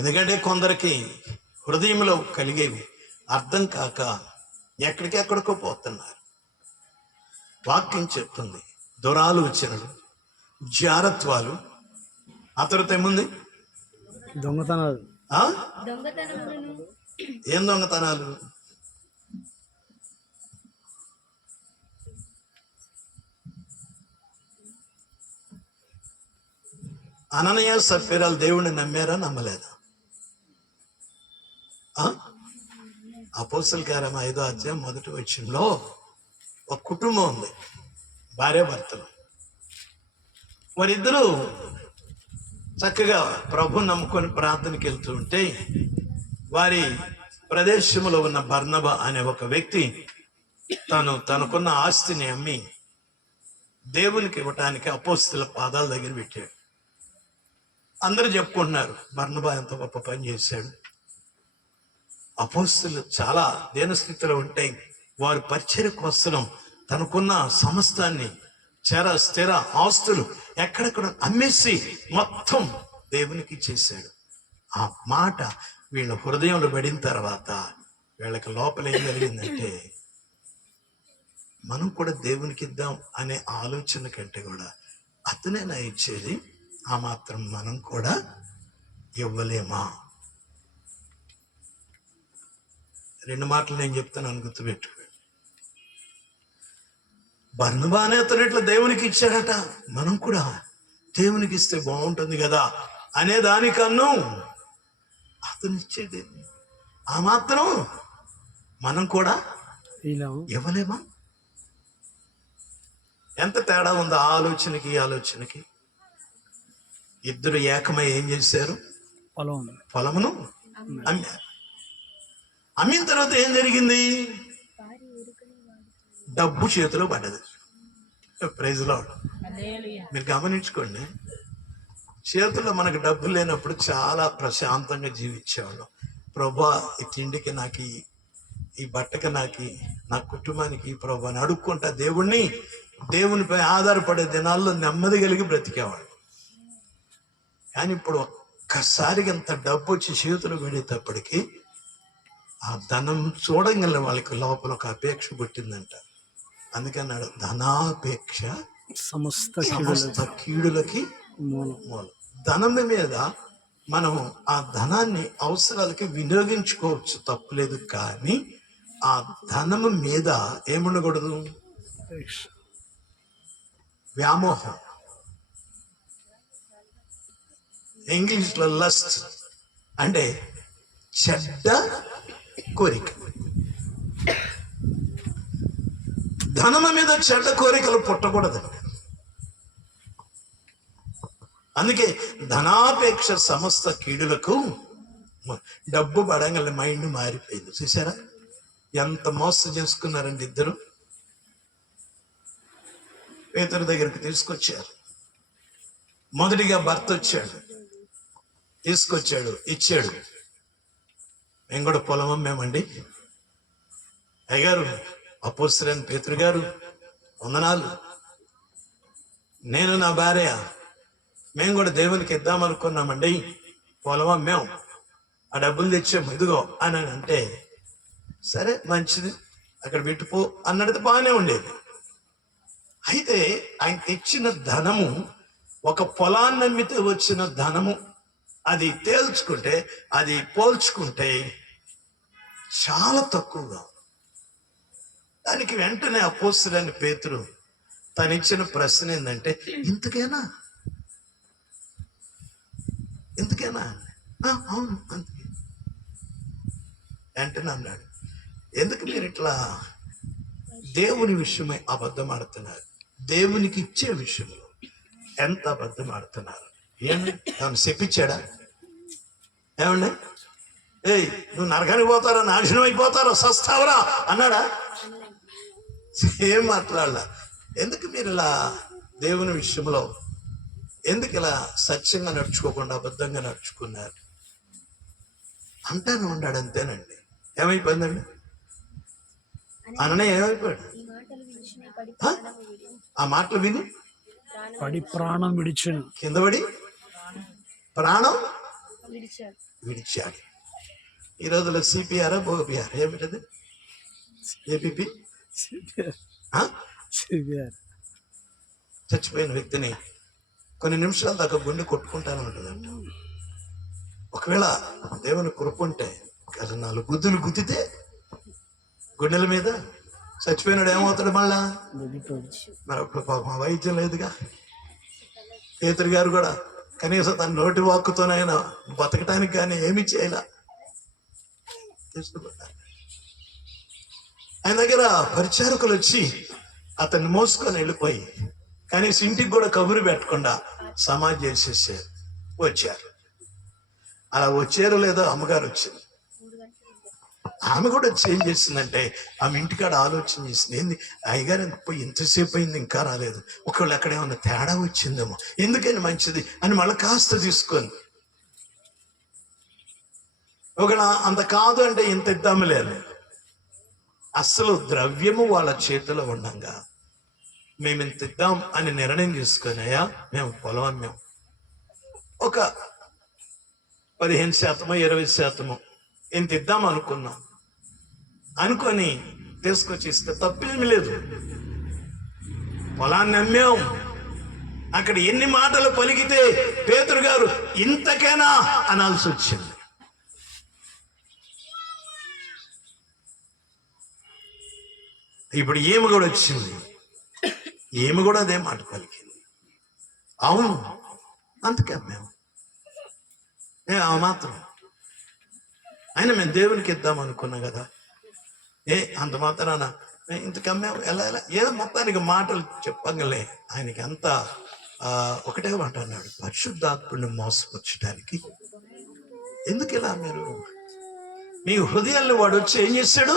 ఎందుకంటే కొందరికి హృదయంలో కలిగేవి అర్థం కాక ఎక్కడికెక్కడికో పోతున్నారు. వాక్యం చెప్తుంది దురాలోచనలు, జారత్వాలు, ఆ తర్వాత ఏముంది? దొంగతనాలు, ఆ? దొంగతనములను ఏం దొంగతనాలు? అననీయ సఫీరాలు దేవుణ్ణి నమ్మారా, నమ్మలేదా? అపోస్తల కార్యం 5వ అధ్యాయం 1వ వచనంలో ఒక కుటుంబం ఉంది, భార్య భర్తలు. వారిద్దరూ చక్కగా ప్రభు నమ్ముకొని ప్రార్థనకి వెళ్తూ ఉంటే వారి ప్రదేశంలో ఉన్న బర్నబా అనే ఒక వ్యక్తి తనకున్న ఆస్తిని అమ్మి దేవునికి ఇవ్వటానికి అపోస్తల పాదాల దగ్గర పెట్టాడు. అందరూ చెప్పుకుంటున్నారు బర్నబా ఎంత గొప్ప పని చేశాడు. అపోస్తలు చాలా దీనస్థితిలో ఉంటే వారి పరిచర్య కోసం తనకున్న సమస్తాన్ని స్థిర ఆస్తులు ఎక్కడెక్కడ అమ్మేసి మొత్తం దేవునికి ఇచ్చేసాడు. ఆ మాట వీళ్ళ హృదయంలో పడిన తర్వాత వీళ్ళకి లోపల ఏం జరిగిందంటే, మనం కూడా దేవునికి ఇద్దాం అనే ఆలోచన కంటే కూడా అతనే నా ఇచ్చేది, ఆ మాత్రం మనం కూడా ఇవ్వలేమా? 2 మాటలు నేను చెప్తాను, గుర్తుపెట్టుకోండి. బర్నబా అనే అతను ఇట్లా దేవునికి ఇచ్చాడట, మనం కూడా దేవునికి ఇస్తే బాగుంటుంది కదా అనే దానికన్నా అతను ఇచ్చేది ఆ మాత్రం మనం కూడా ఇవ్వలేమా? ఎంత తేడా ఉందో ఆ ఆలోచనకి ఈ ఆలోచనకి. ఇద్దరు ఏకమై ఏం చేశారు? పొలమును అమ్మారు. అమ్మిన తర్వాత ఏం జరిగింది? డబ్బు చేతిలో పడ్డది. Praise Lord. మీరు గమనించుకోండి, చేతుల్లో మనకు డబ్బు లేనప్పుడు చాలా ప్రశాంతంగా జీవించేవాళ్ళం. ప్రభా ఈ తిండికి నాకు, ఈ బట్టకి నాకు, నా కుటుంబానికి ప్రభా అని అడుక్కుంటా దేవునిపై ఆధారపడే దినాల్లో నెమ్మది కలిగి బ్రతికేవాళ్ళు. కానీ ఇప్పుడు ఒక్కసారిగా అంత డబ్బు వచ్చి చేతులు పడేటప్పటికి ఆ ధనం చూడగల వాళ్ళకి లోపల ఒక అపేక్ష పుట్టిందంట. అందుకన్నాడు ధనాపేక్ష సమస్త కీడులకి మూలం. ధనం మీద మనం ఆ ధనాన్ని అవసరాలకి వినియోగించుకోవచ్చు, తప్పులేదు. కానీ ఆ ధనము మీద ఏముండకూడదు? వ్యామోహం. ఇంగ్లీష్లో లస్ట్ అంటే చెడ్డ కోరిక. ధనము మీద చెడ్డ కోరికలు పుట్టకూడదండి. అందుకే ధనాపేక్ష సమస్త కీడులకు. డబ్బు పడంగల మైండ్ మారిపోయింది. చూసారా ఎంత మోసం చేసుకున్నారండి ఇద్దరు? పేతురు దగ్గరికి తీసుకొచ్చారు. మొదటిగా భర్త వచ్చాడు, తీసుకొచ్చాడు, ఇచ్చాడు. మేము కూడా పొలం అమ్మేమండి. అయ్యగారు, అపోస్తలుడైన పేతురు గారు వందనాలు. నేను నా భార్య మేము కూడా దేవునికి ఇద్దామనుకున్నామండి, పొలం అమ్మాం, ఆ డబ్బులు తెచ్చాము, ఇదిగో అని అంటే, సరే మంచిది అక్కడ పెట్టుపో అన్నది బాగానే ఉండేది. అయితే ఆయన తెచ్చిన ధనము, ఒక పొలాన్ని అమ్మితే వచ్చిన ధనము, అది తేల్చుకుంటే, అది పోల్చుకుంటే చాలా తక్కువగా. దానికి వెంటనే అపోస్తలుడైన పేతురు తను ఇచ్చిన ప్రశ్న ఏంటంటే, ఇంతకేనా? అవును అంతే. వెంటనే అన్నాడు, ఎందుకు మీరు ఇట్లా దేవుని విషయమై అబద్ధం ఆడుతున్నారు? దేవునికి ఇచ్చే విషయంలో ఎంత అబద్ధం ఆడుతున్నారు? ఏమండి తను చెప్పించాడా? ఏమండి, ఏయ్ నువ్వు నరకానికి పోతారా, నాశనం అయిపోతారో, సస్తావరా అన్నాడా? ఏం మాట్లాడాల? ఎందుకు మీరు ఇలా దేవుని విషయంలో ఎందుకు ఇలా సత్యంగా నడుచుకోకుండా అబద్ధంగా నడుచుకున్నారు అంటాను ఉన్నాడు. అంతేనండి. ఏమైపోయిందండి? అననే ఏమైపోయాడు? ఆ మాటలు విని పడి ప్రాణం విడిచాను. కింద పడి ప్రాణం విడిచాడు. ఈ రోజులో సిపిఆర్, ఓపిఆర్ ఏమిటది? APP severe. చచ్చిపోయిన వ్యక్తిని కొన్ని నిమిషాల దాకా గుండె కొట్టుకుంటానే ఉంటుందంట. ఒకవేళ దేవుని కృప ఉంటే కదా 4 గుద్దులు గుద్దితే గుండెల మీద చచ్చిపోయినాడు ఏమవుతాడు మళ్ళా? మరి అప్పుడు పాపం వైద్యం లేదుగా. పేతురు గారు కూడా కనీసం తన నోటి వాక్కుతోనైనా బతకటానికి కానీ ఏమీ చేయలే. ఆయన దగ్గర పరిచారకులు వచ్చి అతన్ని మోసుకొని వెళ్ళిపోయి కనీసం ఇంటికి కూడా కబురు పెట్టకుండా సమాధి చేసేసారు. వచ్చారు. అలా వచ్చారో లేదో అమ్మగారు వచ్చింది. ఆమె కూడా వచ్చి ఏం చేసిందంటే ఆమె ఇంటికాడ ఆలోచన చేసింది, ఏంది అయ్యగారు పోయి ఎంతసేపు అయింది ఇంకా రాలేదు, ఒకవేళ అక్కడ ఏమన్నా తేడా వచ్చిందేమో, ఎందుకని మంచిది అని మళ్ళీ కాస్త తీసుకొని ఒకవేళ అంత కాదు అంటే ఇంత ఇద్దాములేదు. అసలు ద్రవ్యము వాళ్ళ చేతిలో ఉండంగా మేము ఇంత ఇద్దాం అని నిర్ణయం తీసుకొని, అయ్యా మేము పొలం అమ్మాం, ఒక 15% 20% ఇంత ఇద్దాం అనుకున్నాం అనుకొని తీసుకొచ్చి ఇస్తే తప్పేమి లేదు. పొలాన్ని అమ్మాం. అక్కడ ఎన్ని మాటలు పలికితే పేతురు గారు ఇంతకైనా అనాల్సి వచ్చింది. ఇప్పుడు ఏమి కూడా వచ్చింది, ఏమి కూడా అదే మాట పలికింది. అవును అందుకే అమ్మాము, ఆ మాత్రం అయినా మేము దేవునికి ఇద్దాం అనుకున్నాం కదా, అంత మాత్రాన ఇంతకమ్మాము ఎలా ఏదో మొత్తానికి మాటలు చెప్పగలే. ఆయనకి అంతా ఒకటే మాట అన్నాడు, పరిశుద్ధాత్ముడిని మోసపరచడానికి ఎందుకు ఇలా మీరు మీ హృదయాల్లో వాడు వచ్చి ఏం చేస్తాడు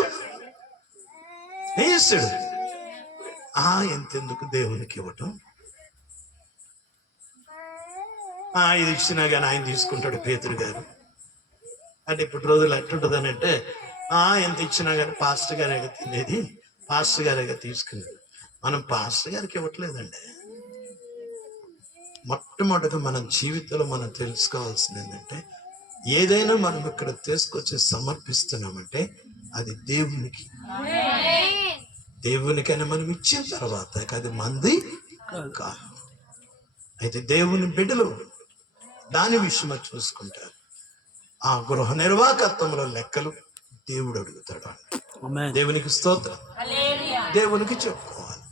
ఎంతెందుకు దేవునికి ఇవ్వటం, ఇది ఇచ్చినా కానీ ఆయన తీసుకుంటాడు పేతురు గారు. అంటే ఇప్పుడు రోజులు ఎట్లుంటుంది అని అంటే ఎంత ఇచ్చినా కానీ పాస్టర్ గారే తినేది, పాస్టర్ గారే తీసుకునేది. మనం పాస్టర్ గారికి ఇవ్వట్లేదండి. మొట్టమొదటిగా మన జీవితంలో మనం తెలుసుకోవాల్సింది ఏంటంటే, ఏదైనా మనం ఇక్కడ తీసుకొచ్చి సమర్పిస్తున్నామంటే అది దేవునికి. దేవునికైనా మనం ఇచ్చిన తర్వాత అది మంది కాదు. అయితే దేవుని బిడ్డలు దాని విషయమై చూసుకుంటారు. ఆ గృహ నిర్వాహకత్వంలో లెక్కలు దేవుడు అడుగుతాడు. దేవునికి స్తోత్రం, దేవునికి చెప్పుకోవాలి.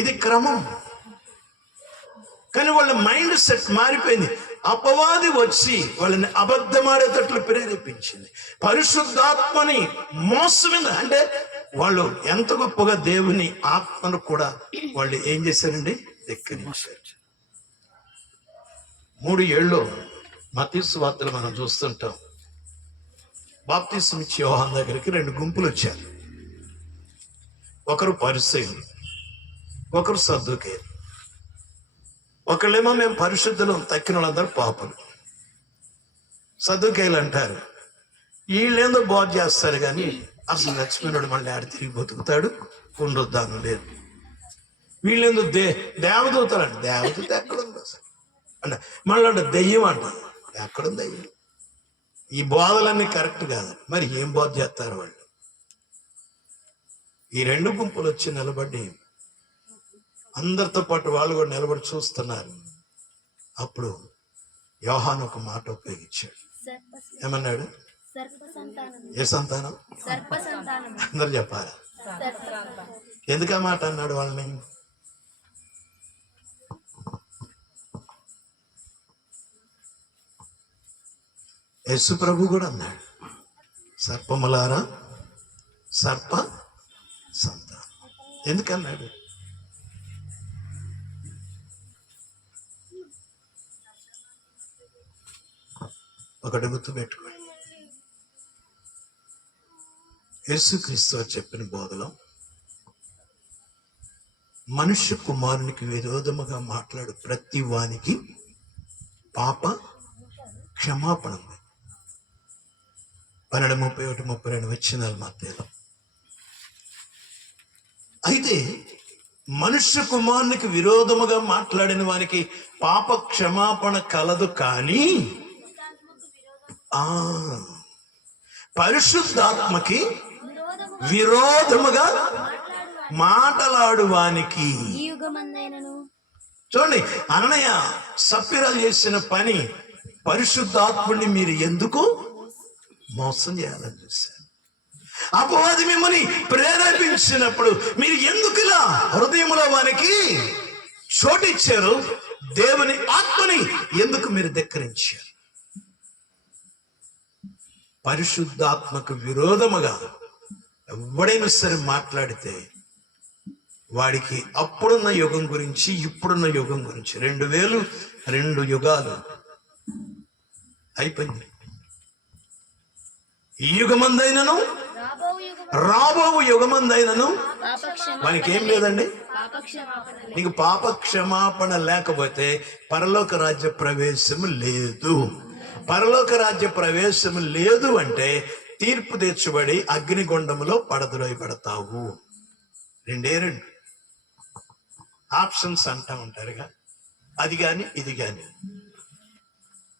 ఇది క్రమం. కానీ వాళ్ళ మైండ్ సెట్ మారిపోయింది. అపవాది వచ్చి వాళ్ళని అబద్ధమాడేటట్లు ప్రేరేపించింది. పరిశుద్ధాత్మని మోసమైంది. అంటే వాళ్ళు ఎంత గొప్పగా దేవుని ఆత్మను కూడా వాళ్ళు ఏం చేశారండి, ఎక్కిరించారు. 3 ఏళ్ళు మత్తయి సువార్తలు మనం చూస్తుంటాం. బాప్తిసం ఇచ్చే యోహాను దగ్గరికి 2 గుంపులు వచ్చారు. ఒకరు పరిసయ్యులు, ఒకరు సద్దూకయ్యులు. ఒకళ్ళేమో మేము పరిశుద్ధులు, తక్కిన వాళ్ళందరూ పాపులు. సద్దూకయ్యులు అంటారు వీళ్ళేందో బాగు చేస్తారు కానీ అసలు లక్ష్మణుడు మళ్ళీ ఆడ తిరిగి బతుకుతాడు, పునరుద్ధానం లేదు. వీళ్ళేందో దేవదూతలు అంట, దేవదూత ఎక్కడుంది అసలు అంటే మళ్ళీ అంటే దెయ్యం అంట, ఎక్కడుంది దెయ్యం? ఈ బోధలన్నీ కరెక్ట్ కాదు. మరి ఏం బోధ చేస్తారు వాళ్ళు? ఈ 2 గుంపులు వచ్చి నిలబడి అందరితో పాటు వాళ్ళు కూడా నిలబడి చూస్తున్నారు. అప్పుడు యోహాను ఒక మాట ఉపయోగించాడు. ఏమన్నాడు? ఏ సంతానం? అందరు చెప్పారా? ఎందుకు ఆ మాట అన్నాడు వాళ్ళని? యేసు ప్రభు కూడా అన్నాడు, సర్పములారా సర్ప సంతానం. ఎందుకన్నాడు? ఒకటి గుర్తు పెట్టుకోండి. యేసుక్రీస్తు చెప్పిన బోధలో మనుష్య కుమారునికి విరోధముగా మాట్లాడు ప్రతి వానికి పాప క్షమాపణ ఉంది. 12:31-32 వచనాలు మత్తయిలో. అయితే మనుష్య కుమారునికి విరోధముగా మాట్లాడిన వానికి పాప క్షమాపణ కలదు, కానీ పరిశుద్ధాత్మకి విరోధము విరోధముగా మాట్లాడు మాటలాడువానికి. ఈ యుగమందైనను చూడండి, అననయ్య సప్పిరా చేసిన పని పరిశుద్ధాత్ముడిని మీరు ఎందుకు మోసం చేయాలని చూశారు. అపవాది మిమ్మల్ని ప్రేరేపించినప్పుడు మీరు ఎందుకు ఇలా హృదయంలో వానికి చోటిచ్చారు? దేవుని ఆత్మని ఎందుకు మీరు ధిక్కరించారు? పరిశుద్ధాత్మకు విరోధముగా ఎవడైనా సరే మాట్లాడితే వాడికి అప్పుడున్న యుగం గురించి ఇప్పుడున్న యుగం గురించి 2002 యుగాలు అయిపోయింది. ఈ యుగమందైనను రాబో యుగము రాబో యుగమందైనను పాపక్షమ మనకి ఏం లేదండి. పాపక్షమాపణ నీకు పాప క్షమాపణ లేకపోతే పరలోక రాజ్య ప్రవేశము లేదు. పరలోక రాజ్య ప్రవేశము లేదు అంటే తీర్పు తీర్చబడి అగ్నిగుండములో పడతావు. రెండు ఆప్షన్స్ అంటా ఉంటారుగా, అది కాని ఇది కాని.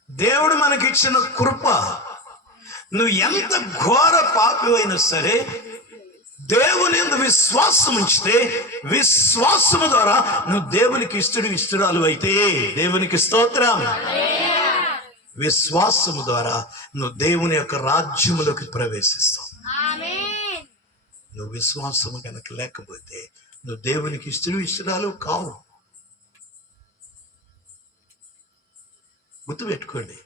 దేవుడు మనకిచ్చిన కృప, నువ్వు ఎంత ఘోర పాపి అయినా సరే దేవుని యందు విశ్వాసం ఉంచితే, విశ్వాసము ద్వారా నువ్వు దేవునికి ఇష్టరాలు అయితే, దేవునికి స్తోత్రం. విశ్వాసము ద్వారా నువ్వు దేవుని యొక్క రాజ్యములోకి ప్రవేశిస్తావు. ఆమేన్. నువ్వు విశ్వాసము కనుక లేకపోతే నువ్వు దేవునికి ఇష్టరాలు కావు. గుర్తుపెట్టుకోండి,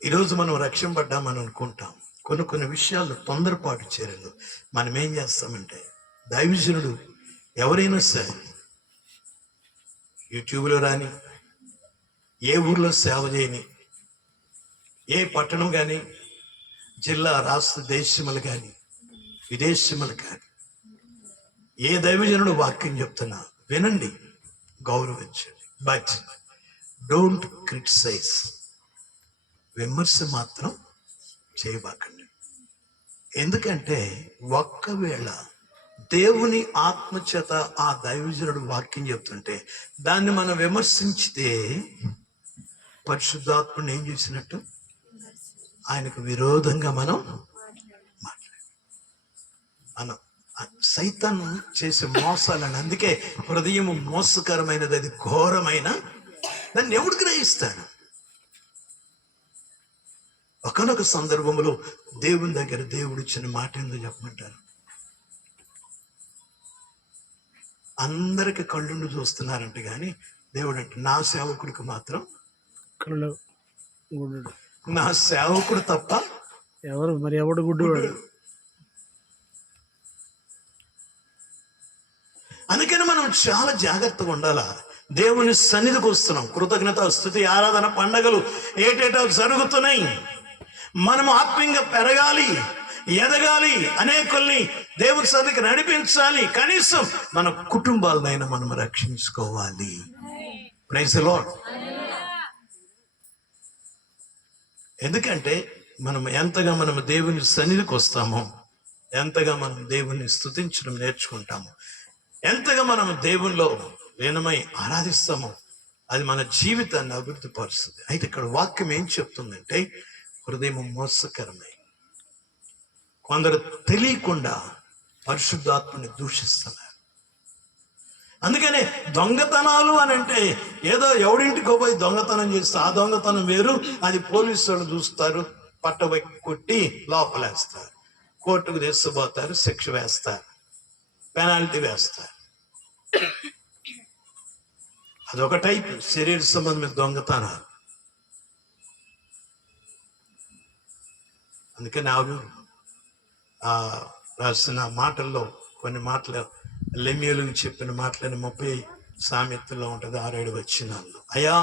ఈరోజు మనం రక్షింపడ్డామని అనుకుంటాం. కొన్ని విషయాలు తొందరపాటు చేరలు మనం ఏం చేస్తామంటే, దైవజనుడు ఎవరైనా సరే యూట్యూబ్లో రాని, ఏ ఊర్లో సేవ చేయని, ఏ పట్టణం కానీ, జిల్లా రాష్ట్ర దేశములు కానీ విదేశములు కానీ, ఏ దైవజనుడు వాక్యం చెప్తున్నా వినండి, గౌరవించండి. But don't criticise. విమర్శ మాత్రం చేయబాకండి. ఎందుకంటే ఒక్కవేళ దేవుని ఆత్మచేత ఆ దైవజనుడు వాక్యం చెప్తుంటే దాన్ని మనం విమర్శించితే పరిశుద్ధాత్మని ఏం చేసినట్టు? ఆయనకు విరోధంగా మనం సైతాను చేసే మోసాలని. అందుకే హృదయం మోసకరమైనది, అది ఘోరమైన. దాన్ని ఎవడు గ్రహిస్తాడు? ఒకనొక సందర్భంలో దేవుని దగ్గర దేవుడు ఇచ్చిన మాట ఏందో చెప్పమంటారు? అందరికి కళ్ళుండి చూస్తున్నారంట, కానీ దేవుడు అంటే నా సేవకుడికి మాత్రం కళ్ళు గుడ్డు. నా సేవకుడు తప్ప ఎవడు గుడ్డు వాడు? అందుకని మనం చాలా జాగ్రత్తగా ఉండాలా. దేవుని సన్నిధికి వస్తున్నాం, కృతజ్ఞత స్తుతి ఆరాధన పండగలు ఏటేటో జరుగుతున్నాయి. మనం ఆత్మీయంగా పెరగాలి, ఎదగాలి, అనేకుల్ని దేవుని సన్నిధికి నడిపించాలి. కనీసం మన కుటుంబాలనైనా మనం రక్షించుకోవాలి. Praise the lord. ఎందుకంటే మనం ఎంతగా మనం దేవుని సన్నిధికి వస్తామో, ఎంతగా మనం దేవుని స్తుతించడం నేర్చుకుంటామో, ఎంతగా మనం దేవునిలో లీనమై ఆరాధిస్తామో అది మన జీవితాన్ని అభివృద్ధి పరుస్తుంది. అయితే ఇక్కడ వాక్యం ఏం చెప్తుందంటే, హృదయం మోసకరమై కొందరు తెలియకుండా పరిశుద్ధాత్మని దూషిస్తున్నారు. అందుకనే దొంగతనాలు అని అంటే ఏదో ఎవడింటికో పోయి దొంగతనం చేస్తే ఆ దొంగతనం వేరు, అది పోలీసు వాళ్ళు చూస్తారు, పట్టబోయి కొట్టి లోపలేస్తారు, కోర్టుకు తీసుకుపోతారు, శిక్ష వేస్తారు, పెనాల్టీ వేస్తారు. అదొక టైప్ శరీర సంబంధమైన దొంగతనాలు. అందుకని ఆవిడ రాసిన మాటల్లో కొన్ని మాటలు, లెమ్యూలకు చెప్పిన మాటలని 30 సామెతల్లో ఉంటుంది, 6-7 వచనాల్లో. అయ్యా,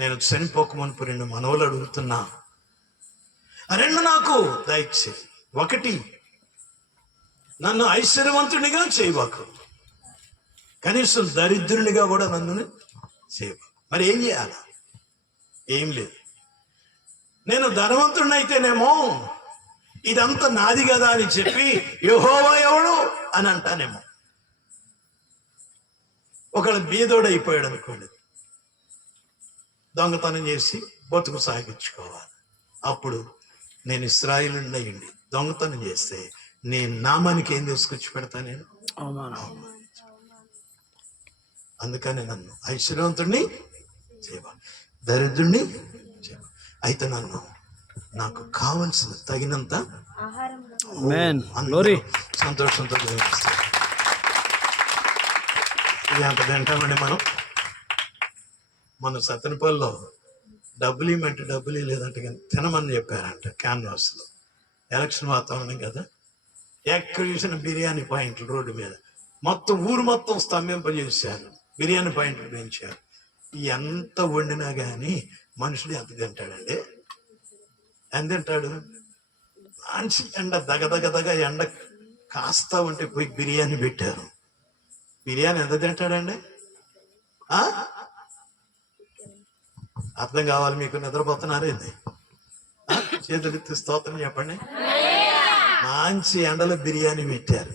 నేను చనిపోకమునుపు 2 మనవులు అడుగుతున్నా, 2 నాకు దయచేయి. 1, నన్ను ఐశ్వర్యవంతునిగా చేయబాకు, కనీసం దరిద్రునిగా కూడా నన్ను చేయబాకు. మరి ఏం చేయాలి? ఏం లేదు. నేను ధనవంతుడినైతేనేమో ఇదంతా నాది కదా అని చెప్పి యెహోవా ఎవడు అని అంటానేమో. ఒకడు బీదోడైపోయాడు అనుకోండి, దొంగతనం చేసి బతుకు సాగించుకోవాలి. అప్పుడు నేను ఇశ్రాయేలుని అయ్యండి దొంగతనం చేస్తే నేను నామానికి ఏం తీసుకొచ్చి పెడతా నేను? అవమానం. అందుకని నన్ను ఐశ్వర్యవంతుడిని చేయవాలి, దరిద్రుడిని చేయవాలి. అయితే నన్ను నాకు కావలసిన తగినంత ఆమేన్. అందరూ గ్లోరీ. సంతోషంతో జీవిస్తారు. ఇది అంత తింటామండి మనం. మన సత్తెనపల్లిలో డబ్బులు ఇవ్వమంటే డబ్బులు లేదంటే కానీ తినమని చెప్పారంట క్యాన్వాస్లో. ఎలక్షన్ వాతావరణం కదా, ఎక్కడ చూసిన బిర్యానీ పాయింట్లు రోడ్డు మీద మొత్తం ఊరు మొత్తం స్తంభింపజేశారు, బిర్యానీ పాయింట్లు పెంచారు. ఎంత వండినా కానీ మనుషుడు ఎంత తింటాడండి? ఎంత తింటాడు? మంచి ఎండ దగదగదగ ఎండ కాస్తా ఉంటే పోయి బిర్యానీ పెట్టారు. బిర్యానీ ఎంత తింటాడండి? అర్థం కావాలి మీకు? నిద్రపోతున్నారేంది? చేతులెత్తి స్తోత్రం చెప్పండి. మంచి ఎండలో బిర్యానీ పెట్టారు.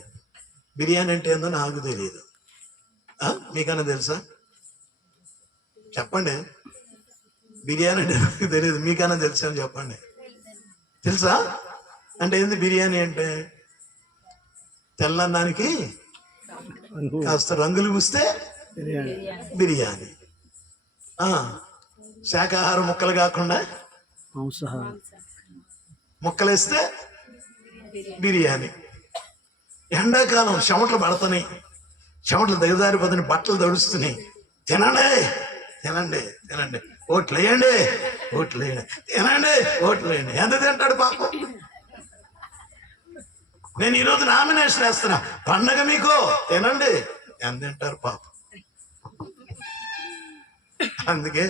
బిర్యానీ అంటే ఏందో నాకు తెలియదు, మీకన్నా తెలుసా? చెప్పండి. బిర్యానీ అంటే నాకు తెలియదు, మీకన్నా తెలుసా అని చెప్పండి. తెలుసా అంటే ఏంది బిర్యానీ అంటే? తెల్లన్నానికి కాస్త రంగులు పూస్తే బిర్యానీ. శాకాహార ముక్కలు కాకుండా మాంసాహారం. ముక్కలేస్తే బిర్యానీ. ఎండాకాలం చెమటలు పడుతున్నాయి, చెమటలు దిగజారిపోతున్నాయి, బట్టలు తడుస్తున్నాయి. తినండి తినండి తినండి, ఓట్లు వేయండి ఓట్లు వేయండి, తినండి ఓట్లు వేయండి. ఎంత తింటాడు పాపం? నేను ఈరోజు నామినేషన్ వేస్తున్నా, పండగ మీకు తినండి. ఎంత తింటారు పాపం? అందుకే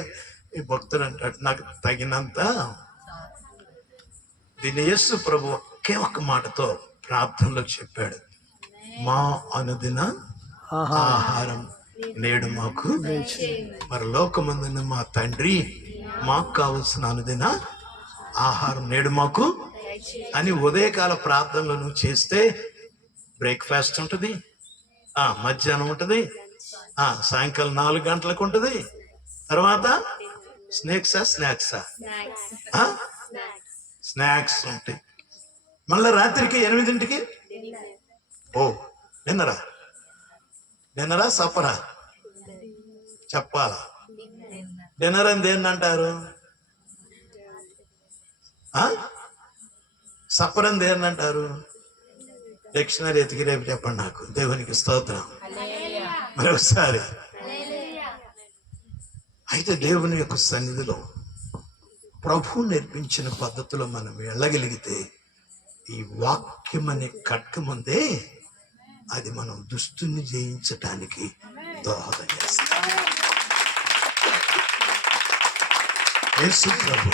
ఈ భక్తుడు అంటాడు నాకు తగినంత. దీన్ని యేసు ప్రభు ఒకే ఒక్క మాటతో ప్రార్థనలో చెప్పాడు, మా అనుదిన ఆహారం నేడు మాకు. మరి లోకమందున్న మా తండ్రి మాకు కావలసిన అనుదిన ఆహారం నేడు మాకు అని ఉదయకాల ప్రార్థనలు నువ్వు చేస్తే బ్రేక్ఫాస్ట్ ఉంటుంది, మధ్యాహ్నం ఉంటుంది, సాయంకాలం 4 గంటలకు ఉంటుంది, తర్వాత స్నాక్సా స్నాక్స్ ఉంటాయి, మళ్ళీ రాత్రికి 8ంటికి డిన్నరా సపరా చెప్పాలా? డిన్నర్ అని దేన్ని అంటారు? సపర్ అని దేన్ని అంటారు? డిక్షనరీ ఎతికి రేపు చెప్పండి నాకు. దేవునికి స్తోత్రం. మరొకసారి. అయితే దేవుని యొక్క సన్నిధిలో ప్రభు నేర్పించిన పద్ధతిలో మనం వెళ్ళగలిగితే ఈ వాక్యం అనే ఖడ్గముందే అది మనం దుష్టుని జయించటానికి దోహదం చేస్తుంది. యేసు ప్రభు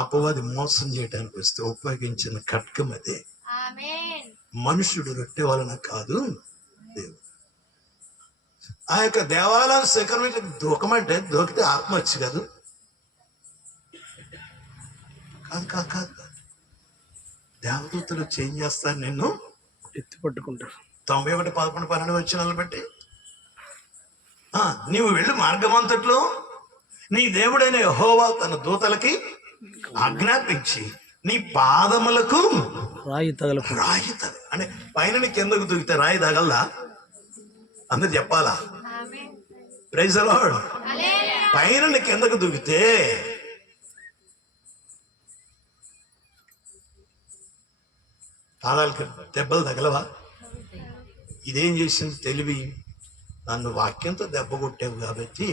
అపవాది మోసం చేయడానికి వస్తే ఉపయోగించిన ఖడ్గం అదే. మనుషుడు రొట్టె వలన కాదు దేవుడు. ఆ యొక్క దేవాలయం శిఖరం నుంచి దూకమంటే దూకితే ఆత్మ వచ్చి కాదు. కాదు కాదు కాదు, దేవదూతలు చేంజ్ చేస్తారు, నిన్ను ఎత్తి పట్టుకుంటారు. 91, 11, 12 వచనాలు బట్టి నీవు వెళ్ళి మార్గమంతట్లో నీ దేవుడైన యెహోవా తన దూతలకి ఆజ్ఞాపించి నీ పాదములకు రాయి తగల అంటే పైన కిందకు దూకితే రాయి తగలదా? అందరు చెప్పాలా? Praise the Lord. పైన కిందకు దూకితే పాదాలకి దెబ్బలు తగలవా? ఇదేం చేసింది తెలివి? నన్ను వాక్యంతో దెబ్బ కొట్టావు కాబట్టి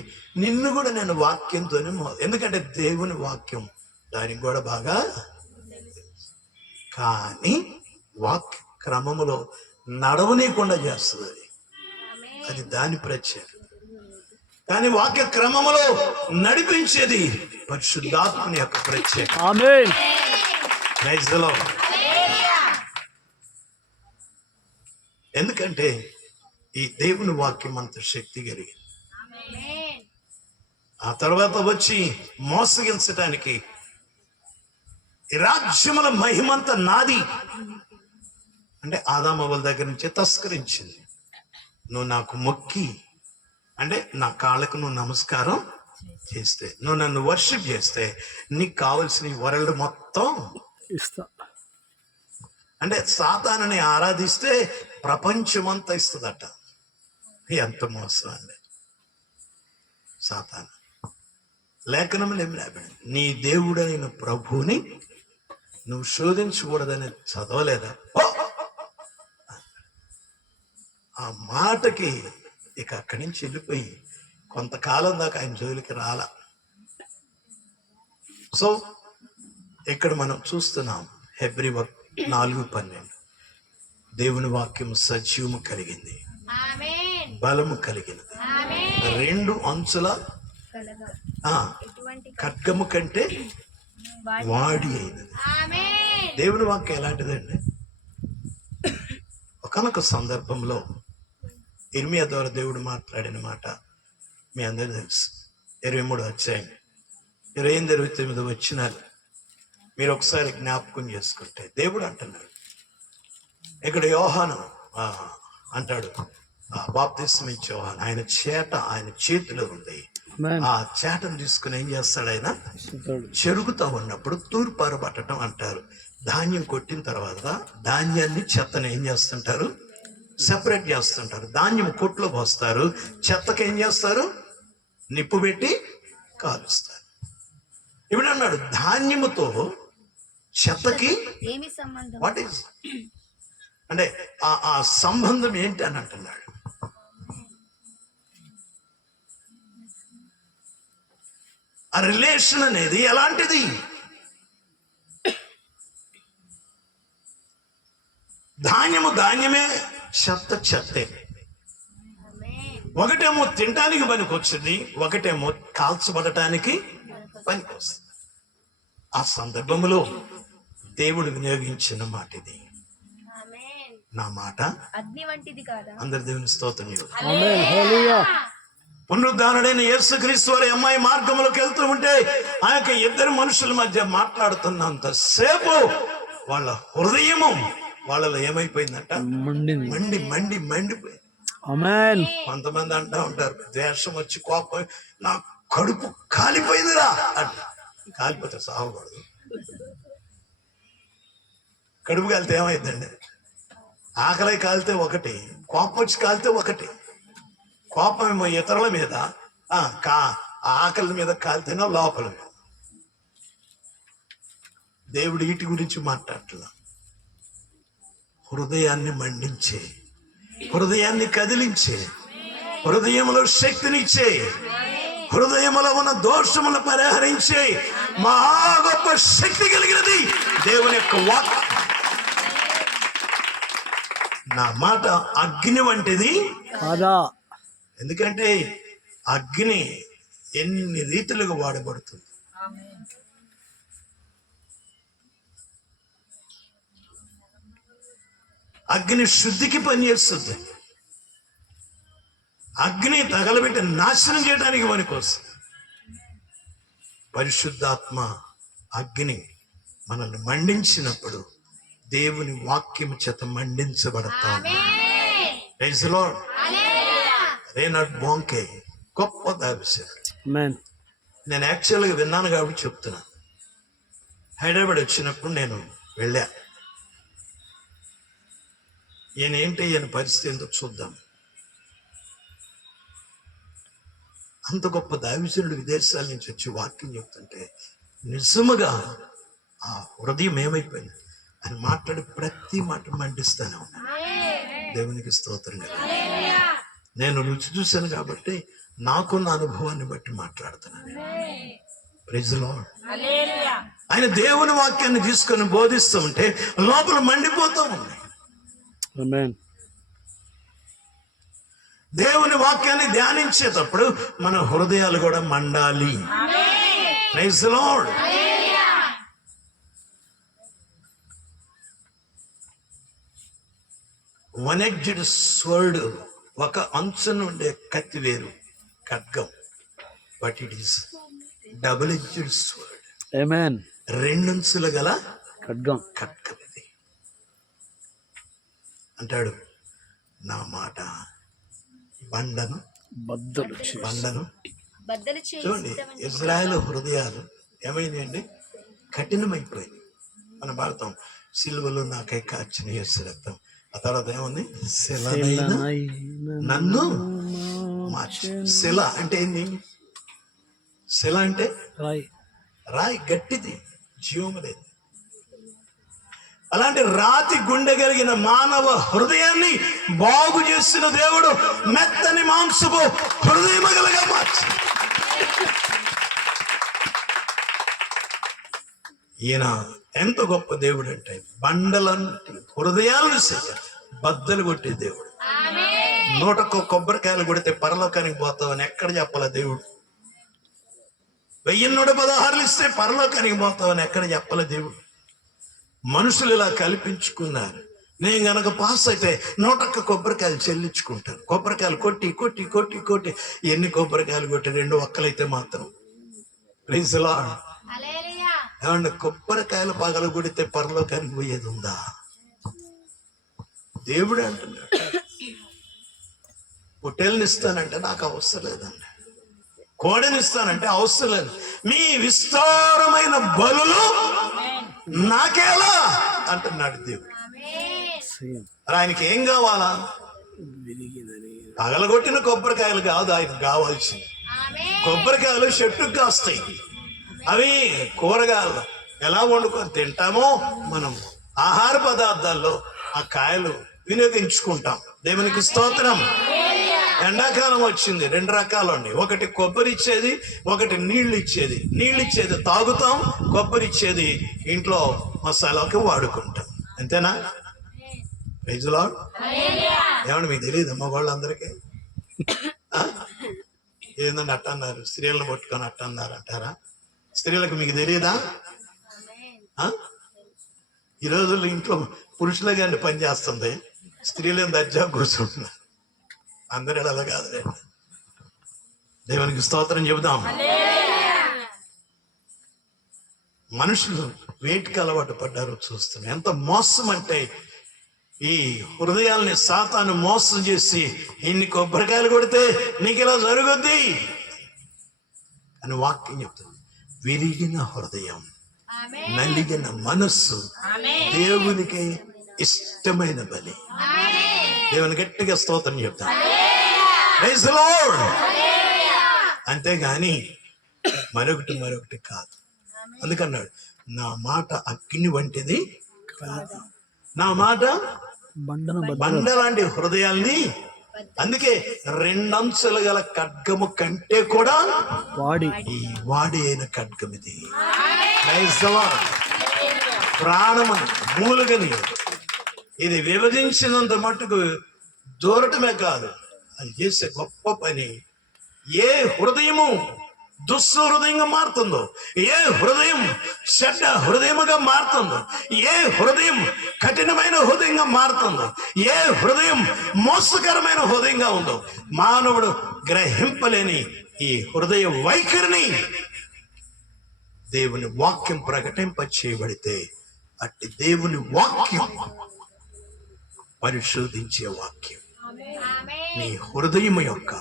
నిన్ను కూడా నేను వాక్యంతోనే ఎందుకంటే దేవుని వాక్యం దానికి కూడా బాగా, కానీ వాక్య క్రమములో నడవనీయకుండా చేస్తుంది అది దాని ప్రత్యేకత. కానీ వాక్య క్రమములో నడిపించేది పరిశుద్ధాత్మని యొక్క ప్రత్యేకత. ఆమేన్. Praise the lord. ఎందుకంటే ఈ దేవుని వాక్యం అంత శక్తి కలిగింది. ఆ తర్వాత వచ్చి మోసగించటానికి ఈ రాజ్యముల మహిమంత నాది అంటే ఆదామవ్వల దగ్గర నుంచి తస్కరించింది. నువ్వు నాకు మొక్కి అంటే నా కాళ్ళకు నువ్వు నమస్కారం చేస్తే, నువ్వు నన్ను వర్షిప్ చేస్తే నీకు కావలసిన ఈ వరల్డ్ మొత్తం ఇస్తా. అంటే సాతానుని ఆరాధిస్తే ప్రపంచమంతా ఇస్తుందట. ఎంత మోసం అండి సాతాను. లేఖనములు ఏం రాబడింది, నీ దేవుడైన ప్రభువుని నువ్వు శోధించకూడదని చదవలేదా? ఓ! ఆ మాటకి ఇక అక్కడి నుంచి వెళ్ళిపోయి కొంతకాలం దాకా ఆయన జోలికి రాలా. సో ఇక్కడ మనం చూస్తున్నాం హెబ్రీ 4:12 దేవుని వాక్యం సజీవము కలిగింది, ఆమేన్. బలము కలిగినది, ఆమేన్. 2 అంచుల ఎటువంటి ఖడ్గము కంటే వాడి అయినది. ఆమేన్. దేవుని వాక్యం ఎలాంటిదండి? ఒకానొక సందర్భంలో ఇర్మియా ద్వారా దేవుడు మాట్లాడిన మాట మీ అందరూ తెలుసు. 23 అధ్యాయం 28-29 వచనాలు మీరు ఒకసారి జ్ఞాపకం చేసుకుంటే దేవుడు అంటున్నాడు, ఇక్కడ యోహాను అంటాడు, బాప్తిస్మం ఇచ్చే యోహాను, ఆయన చేతిలో ఉంది. ఆమేన్. ఆ చేటను తీసుకుని ఏం చేస్తాడు ఆయన? ఇస్తాడు. చెరుగుతూ ఉన్నప్పుడు తూర్పారు పట్టడం అంటారు. ధాన్యం కొట్టిన తర్వాత ధాన్యాన్ని చెత్తను ఏం చేస్తుంటారు? సెపరేట్ చేస్తుంటారు. ధాన్యం కొట్లో పోస్తారు, చెత్తకి ఏం చేస్తారు? నిప్పు పెట్టి కాలుస్తారు. ఇప్పుడు అన్నాడు ధాన్యముతో చెత్తకి ఏమి సంబంధం? వాట్ ఈస్ అంటే ఆ సంబంధం ఏంటి అని అంటున్నాడు. ఆ రిలేషన్ అనేది ఎలాంటిది? ధాన్యమే, చెత్తే. ఆమేన్. ఒకటేమో తినటానికి పనికొచ్చింది, ఒకటేమో కాల్చబడటానికి పనికొస్తుంది. ఆ సందర్భంలో దేవుడు వినియోగించిన మాట ఇది. ఆమేన్. నా మాట అగ్ని వంటిది కాదా? అందరి దేవుని స్తోత్రం చేయండి. ఆమేన్. హల్లెలూయా. పునరుద్ధానుడైన యేసుక్రీస్తు వారి అమ్మాయి మార్గంలోకి వెళ్తూ ఉంటే ఆ యొక్క ఇద్దరు మనుషుల మధ్య మాట్లాడుతున్నంత సేపు వాళ్ళ హృదయము వాళ్ళలో ఏమైపోయిందంట? మండింది. మండిపోయింది. ఆమేన్. కొంతమంది అంటా ఉంటారు, ద్వేషం వచ్చి కోపం, నా కడుపు కాలిపోయిందిరా అంట. కాలిపోతే సాగకూడదు. కడుపు కాలితే ఏమైందండి? ఆకలి కాలితే ఒకటి, కోపం వచ్చి కాలితే ఒకటి. కోపం ఏమో ఇతరుల మీద, ఆకలి మీద కాలితేనో లోపల మీద. దేవుడు వీటి గురించి మాట్లాడట్లా. హృదయాన్ని మండించే, హృదయాన్ని కదిలించే, హృదయంలో శక్తినిచ్చే, హృదయంలో ఉన్న దోషములు పరిహరించే మహా గొప్ప శక్తి కలిగినది దేవుని యొక్క వాక్. నా మాట అగ్ని వంటిది కాదా? ఎందుకంటే అగ్ని ఎన్ని రీతులుగా వాడబడుతుంది. అగ్ని శుద్ధికి పనిచేస్తుంది, అగ్ని తగలబెట్టి నాశనం చేయడానికి పనికొస్తుంది. పరిశుద్ధాత్మ అగ్ని మనల్ని మండించినప్పుడు దేవుని వాక్యం చేత మండించబడతాం. Praise the lord. Reinhard Bonnke గొప్ప దైవసేవకుడు. ఆమేన్. నేను యాక్చువల్గా విన్నాను కాబట్టి చెప్తున్నా. హైదరాబాద్ వచ్చినప్పుడు నేను వెళ్ళా. ఈయన పరిస్థితి ఏంటో చూద్దాం. అంత గొప్ప దైవజనుడు విదేశాల నుంచి వచ్చి వాక్యం చెప్తుంటే నిజముగా ఆ హృదయం ఏమైపోయింది. ఆయన మాట్లాడి ప్రతి మాట మండిస్తానే ఉన్నాను. దేవునికి స్తోత్రం కదా. నేను రుచి చూశాను కాబట్టి నాకున్న అనుభవాన్ని బట్టి మాట్లాడుతున్నాను. Praise the Lord. ఆయన దేవుని వాక్యాన్ని తీసుకొని బోధిస్తూ ఉంటే లోపల మండిపోతూ ఉంది. ఆమేన్. దేవుని వాక్యాన్ని ధ్యానించేటప్పుడు మన హృదయాలు కూడా మండాలి. Praise the lord. One edged sword, ఒక అంచున ఉండే కత్తి వేరు, ఖడ్గం. But it is double edged sword. Amen. 2 అంచులు గల ఖడ్గం. ఖడ్గం ఇది. అంటాడు నా మాట బండను బద్దలు చేసి బద్దలు చేయి చూడండి, సిద్ధమంటిది ఇజ్రాయేల్ హృదయాలు ఏమైందండి? కఠినమైపోయింది. మనం పాడతాం, సిలువలో నాకై కార్చిన యేసు రక్తం. ఆ తర్వాత ఏముంది? శిలనైన నన్ను మార్చి. శిల అంటే ఏంది? శిల అంటే రాయ్. రాయి, గట్టిది, జీవము లేదు. అలాంటి రాతి గుండె కలిగిన మానవ హృదయాన్ని బాగు చేసిన దేవుడు మెత్తని మాంసపు హృదయముగా మార్చి, ఈయన ఎంత గొప్ప దేవుడు అంటే బండలంటి హృదయాలను బద్దలు కొట్టే దేవుడు. 100 కొబ్బరికాయలు కొడితే పరలోకానికి పోతావని ఎక్కడ చెప్పాల దేవుడు? 1116 ఇస్తే పరలోకానికి పోతావని ఎక్కడ చెప్పాల దేవుడు? మనుషులు ఇలా కల్పించుకున్నారు. నేను గనక పాస్ అయితే 101 కొబ్బరికాయలు చెల్లించుకుంటాను. కొబ్బరికాయలు కొట్టి కొట్టి కొట్టి కొట్టి ఎన్ని కొబ్బరికాయలు కొట్టి 2 ఒక్కలైతే మాత్రం ప్లీజ్ లా హల్లెలూయా. ఏమన్నా కొబ్బరికాయలు పగల కొడితే పరలోకానికి పోయేది ఉందా? దేవుడు అంటున్నాడు, పొట్టేళ్ళని ఇస్తానంటే నాకు అవసరం లేదండి, కోడని ఇస్తానంటే అవసరం లేదు, మీ విస్తారమైన బలులు నాకేలా అంటున్నాడు దేవుడు. ఆమేన్. మరి ఆయనకి ఏం కావాలా? పగలగొట్టిన కొబ్బరికాయలు కాదు ఆయనకు కావాల్సింది. ఆమేన్. కొబ్బరికాయలు చెట్టుకు కాస్తాయి, అవి కూరగాయలు ఎలా వండుకొని తింటామో మనం ఆహార పదార్థాల్లో ఆ కాయలు వినియోగించుకుంటాం. దేవునికి స్తోత్రం. ఎండాకాలం వచ్చింది, 2 రకాలు అండి. ఒకటి కొబ్బరి ఇచ్చేది, ఒకటి నీళ్లు ఇచ్చేది. నీళ్ళు ఇచ్చేది తాగుతాం, కొబ్బరి ఇచ్చేది ఇంట్లో మసాలాకి వాడుకుంటాం. అంతేనా? Praise Lord. ఏమన్నా మీకు తెలియదు అమ్మ వాళ్ళందరికీ? ఏందండి అట్ట అన్నారు, స్త్రీలను పట్టుకొని అట్ట అన్నారు అంటారా? స్త్రీలకు మీకు తెలియదా? ఈ రోజుల్లో ఇంట్లో పురుషులే కానీ పని చేస్తుంది, స్త్రీలను దర్జా కూర్చుంటున్నారు. అందరూ అలా కాదు. దేవునికి స్తోత్రం చెబుదాం. మనుషులు వేటికి అలవాటు పడ్డారో చూస్తున్నాం. ఎంత మోసం అంటే ఈ హృదయాల్ని సాతాను మోసం చేసి ఇన్ని కొబ్బరికాయలు కొడితే నీకు ఇలా జరుగుద్ది అని వాక్యం చెప్తుంది. విరిగిన హృదయం, ఆమేన్. నలిగిన మనస్సు దేవునికి ఇష్టమైన బలి. దేవుని గట్టిగా స్తోత్రం చెప్తాం. Praise the Lord. అంతేగాని మరొకటి కాదు. అందుకన్నాడు, నా మాట అగ్ని వంటిది, నా మాట బండను బండ లాంటి హృదయాల్ని. అందుకే 2 అంచులు గల ఖడ్గము కంటే కూడా వాడి ఈ వాడి అయిన ఖడ్గం ఇది. Praise the Lord. ప్రాణమును మూలుగని ఇది విభజించినంత మట్టుకు దూరటమే కాదు, అది చేసే గొప్ప పని. ఏ హృదయము దుస్హృదయంగా మారుతుందో, ఏ హృదయం చెడ్డ హృదయముగా మారుతుందో, ఏ హృదయం కఠినమైన హృదయంగా మారుతుందో, ఏ హృదయం మోసకరమైన హృదయంగా ఉందో, మానవుడు గ్రహింపలేని ఈ హృదయ వైఖరిని దేవుని వాక్యం ప్రకటింప చేయబడితే అట్టి దేవుని వాక్యం పరిశోధించే వాక్యం ఆమేన్. నీ హృదయం యొక్క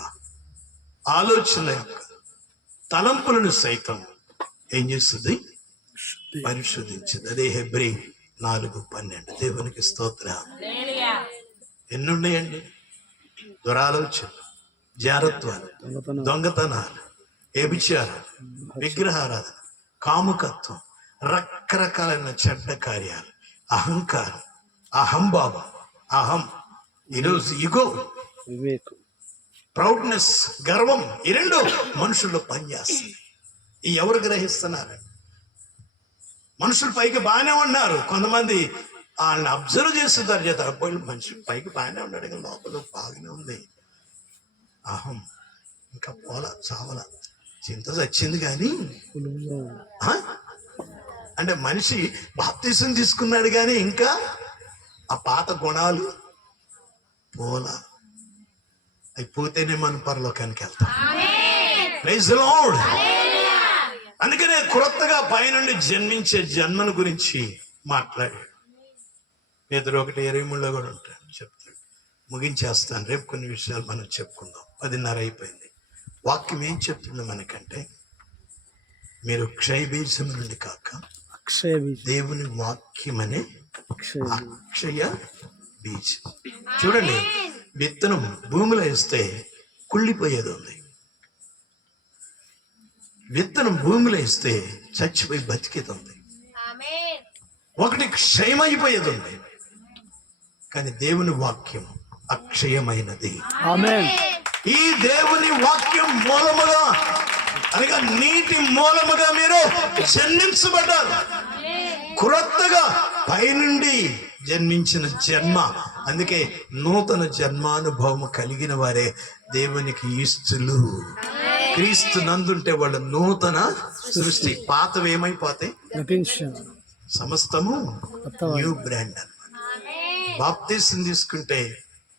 ఆలోచన యొక్క తలంపులను సైతం ఏం చేస్తుంది? పరిశోధించింది. అదే హెబ్రీ 4:12. దేవునికి స్తోత్రం. ఎన్నున్నాయండి? దురాలోచన, జారత్వాలు, దొంగతనాలు, వ్యభిచారాలు, విగ్రహారాధన, కాముకత్వం, రకరకాలైన చెడ్డ కార్యాలు, అహంకారం, అహంభావం, అహం, ఈరోజు ఇగో, వివేకు, ప్రౌడ్నెస్, గర్వం, ఈ 2 మనుషుల్లో పనిచేస్తుంది. ఈ ఎవరు గ్రహిస్తున్నారు? మనుషులు పైకి బాగానే ఉన్నారు, కొంతమంది వాళ్ళని అబ్జర్వ్ చేస్తున్నారు. చేత అబ్బాయిలు మనిషి పైకి బాగానే ఉన్నాడు, కానీ లోపల బాగానే ఉంది. అహం ఇంకా పోల చావల, చింత చచ్చింది కానీ ఆ? అంటే మనిషి బాప్తీసం తీసుకున్నాడు కానీ ఇంకా ఆ పాత గుణాలు పోలా. అవి పోతేనే మనం పరలోకానికి వెళ్తాం. Praise the Lord. అందుకనే క్రొత్తగా పైనుండి జన్మించే జన్మను గురించి మాట్లాడాడు. పేతురు 1:23 కూడా ఉంటాడు, చెప్తాడు. ముగించేస్తాను, రేపు కొన్ని విషయాలు మనం చెప్పుకుందాం. 10:30 అయిపోయింది. వాక్యం ఏం చెప్తుంది మనకంటే, మీరు క్షయబీజం నుండి కాక అక్షయ బీజ్ దేవుని వాక్యం అనే అక్షయ బీజ్. అక్షయ బీజం. చూడండి, విత్తనం భూమిలో వేస్తే కుళ్ళిపోయేది ఉంది, విత్తనం భూమిలో వేస్తే చచ్చిపోయి బతికేది ఉంది, ఆమేన్. ఒకటి క్షయమైపోయేది ఉంది. కానీ దేవుని వాక్యం అక్షయమైనది. ఆమేన్. ఈ దేవుని వాక్యం మూలముగా అనగా నీటి మూలముగా మీరు జన్మించబడ్డారు. క్రొత్తగా పైనుండి జన్మించిన జన్మ. అందుకే నూతన జన్మానుభవం కలిగిన వారే దేవునికి ఇష్టలు. క్రీస్తు నందుంటే వాళ్ళు నూతన సృష్టి. పాతవి ఏమైపోతాయి, నటించాం. సమస్తము న్యూ బ్రాండ్ అన్నమాట. బాప్తిజం తీసుకుంటే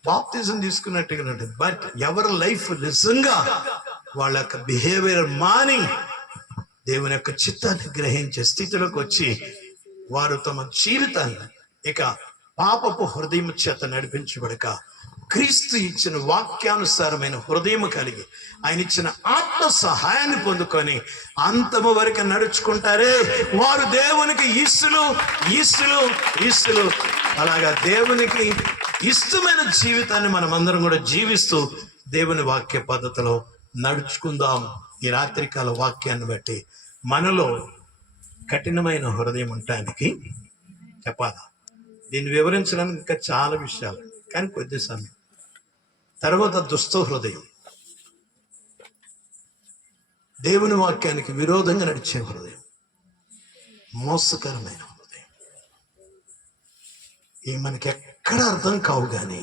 బాప్తిజం తీసుకున్నట్టుగా ఉంటుంది. బట్ ఎవరి లైఫ్ నిజంగా వాళ్ళ యొక్క బిహేవియర్ మాని దేవుని యొక్క చిత్తాన్ని గ్రహించే స్థితిలోకి వచ్చి వారు తమ జీవితాన్ని ఇక పాపపు హృదయం చేత నడిపించబడక క్రీస్తు ఇచ్చిన వాక్యానుసారమైన హృదయం కలిగి ఆయన ఇచ్చిన ఆత్మ సహాయాన్ని పొందుకొని అంతము వరకు నడుచుకుంటారే వారు దేవునికి ఇష్టలు. అలాగా దేవునికి ఇష్టమైన జీవితాన్ని మనమందరం కూడా జీవిస్తూ దేవుని వాక్య పద్ధతిలో నడుచుకుందాం. ఈ రాత్రికాల వాక్యాన్ని బట్టి మనలో కఠినమైన హృదయం ఉండటానికి చెప్పాలా, దీన్ని వివరించడానికి ఇంకా చాలా విషయాలు, కానీ కొద్ది సమయం. తర్వాత దుష్ట హృదయం, దేవుని వాక్యానికి విరోధంగా నడిచే హృదయం, మోసకరమైన హృదయం. ఈ మనకి ఎక్కడ అర్థం కావు, కానీ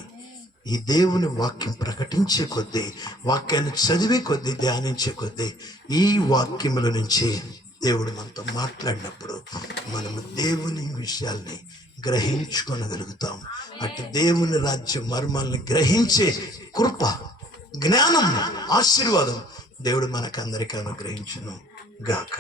ఈ దేవుని వాక్యం ప్రకటించే కొద్దీ, వాక్యాన్ని చదివే కొద్దీ, ధ్యానించే కొద్దీ ఈ వాక్యముల నుంచి దేవుడు మనతో మాట్లాడినప్పుడు మనము దేవుని విషయాల్ని గ్రహించుకోగలుగుతాం. అటు దేవుని రాజ్య మర్మాల్ని గ్రహించే కృప, జ్ఞానం, ఆశీర్వాదం దేవుడు మనకందరికీ అనుగ్రహించును గాక.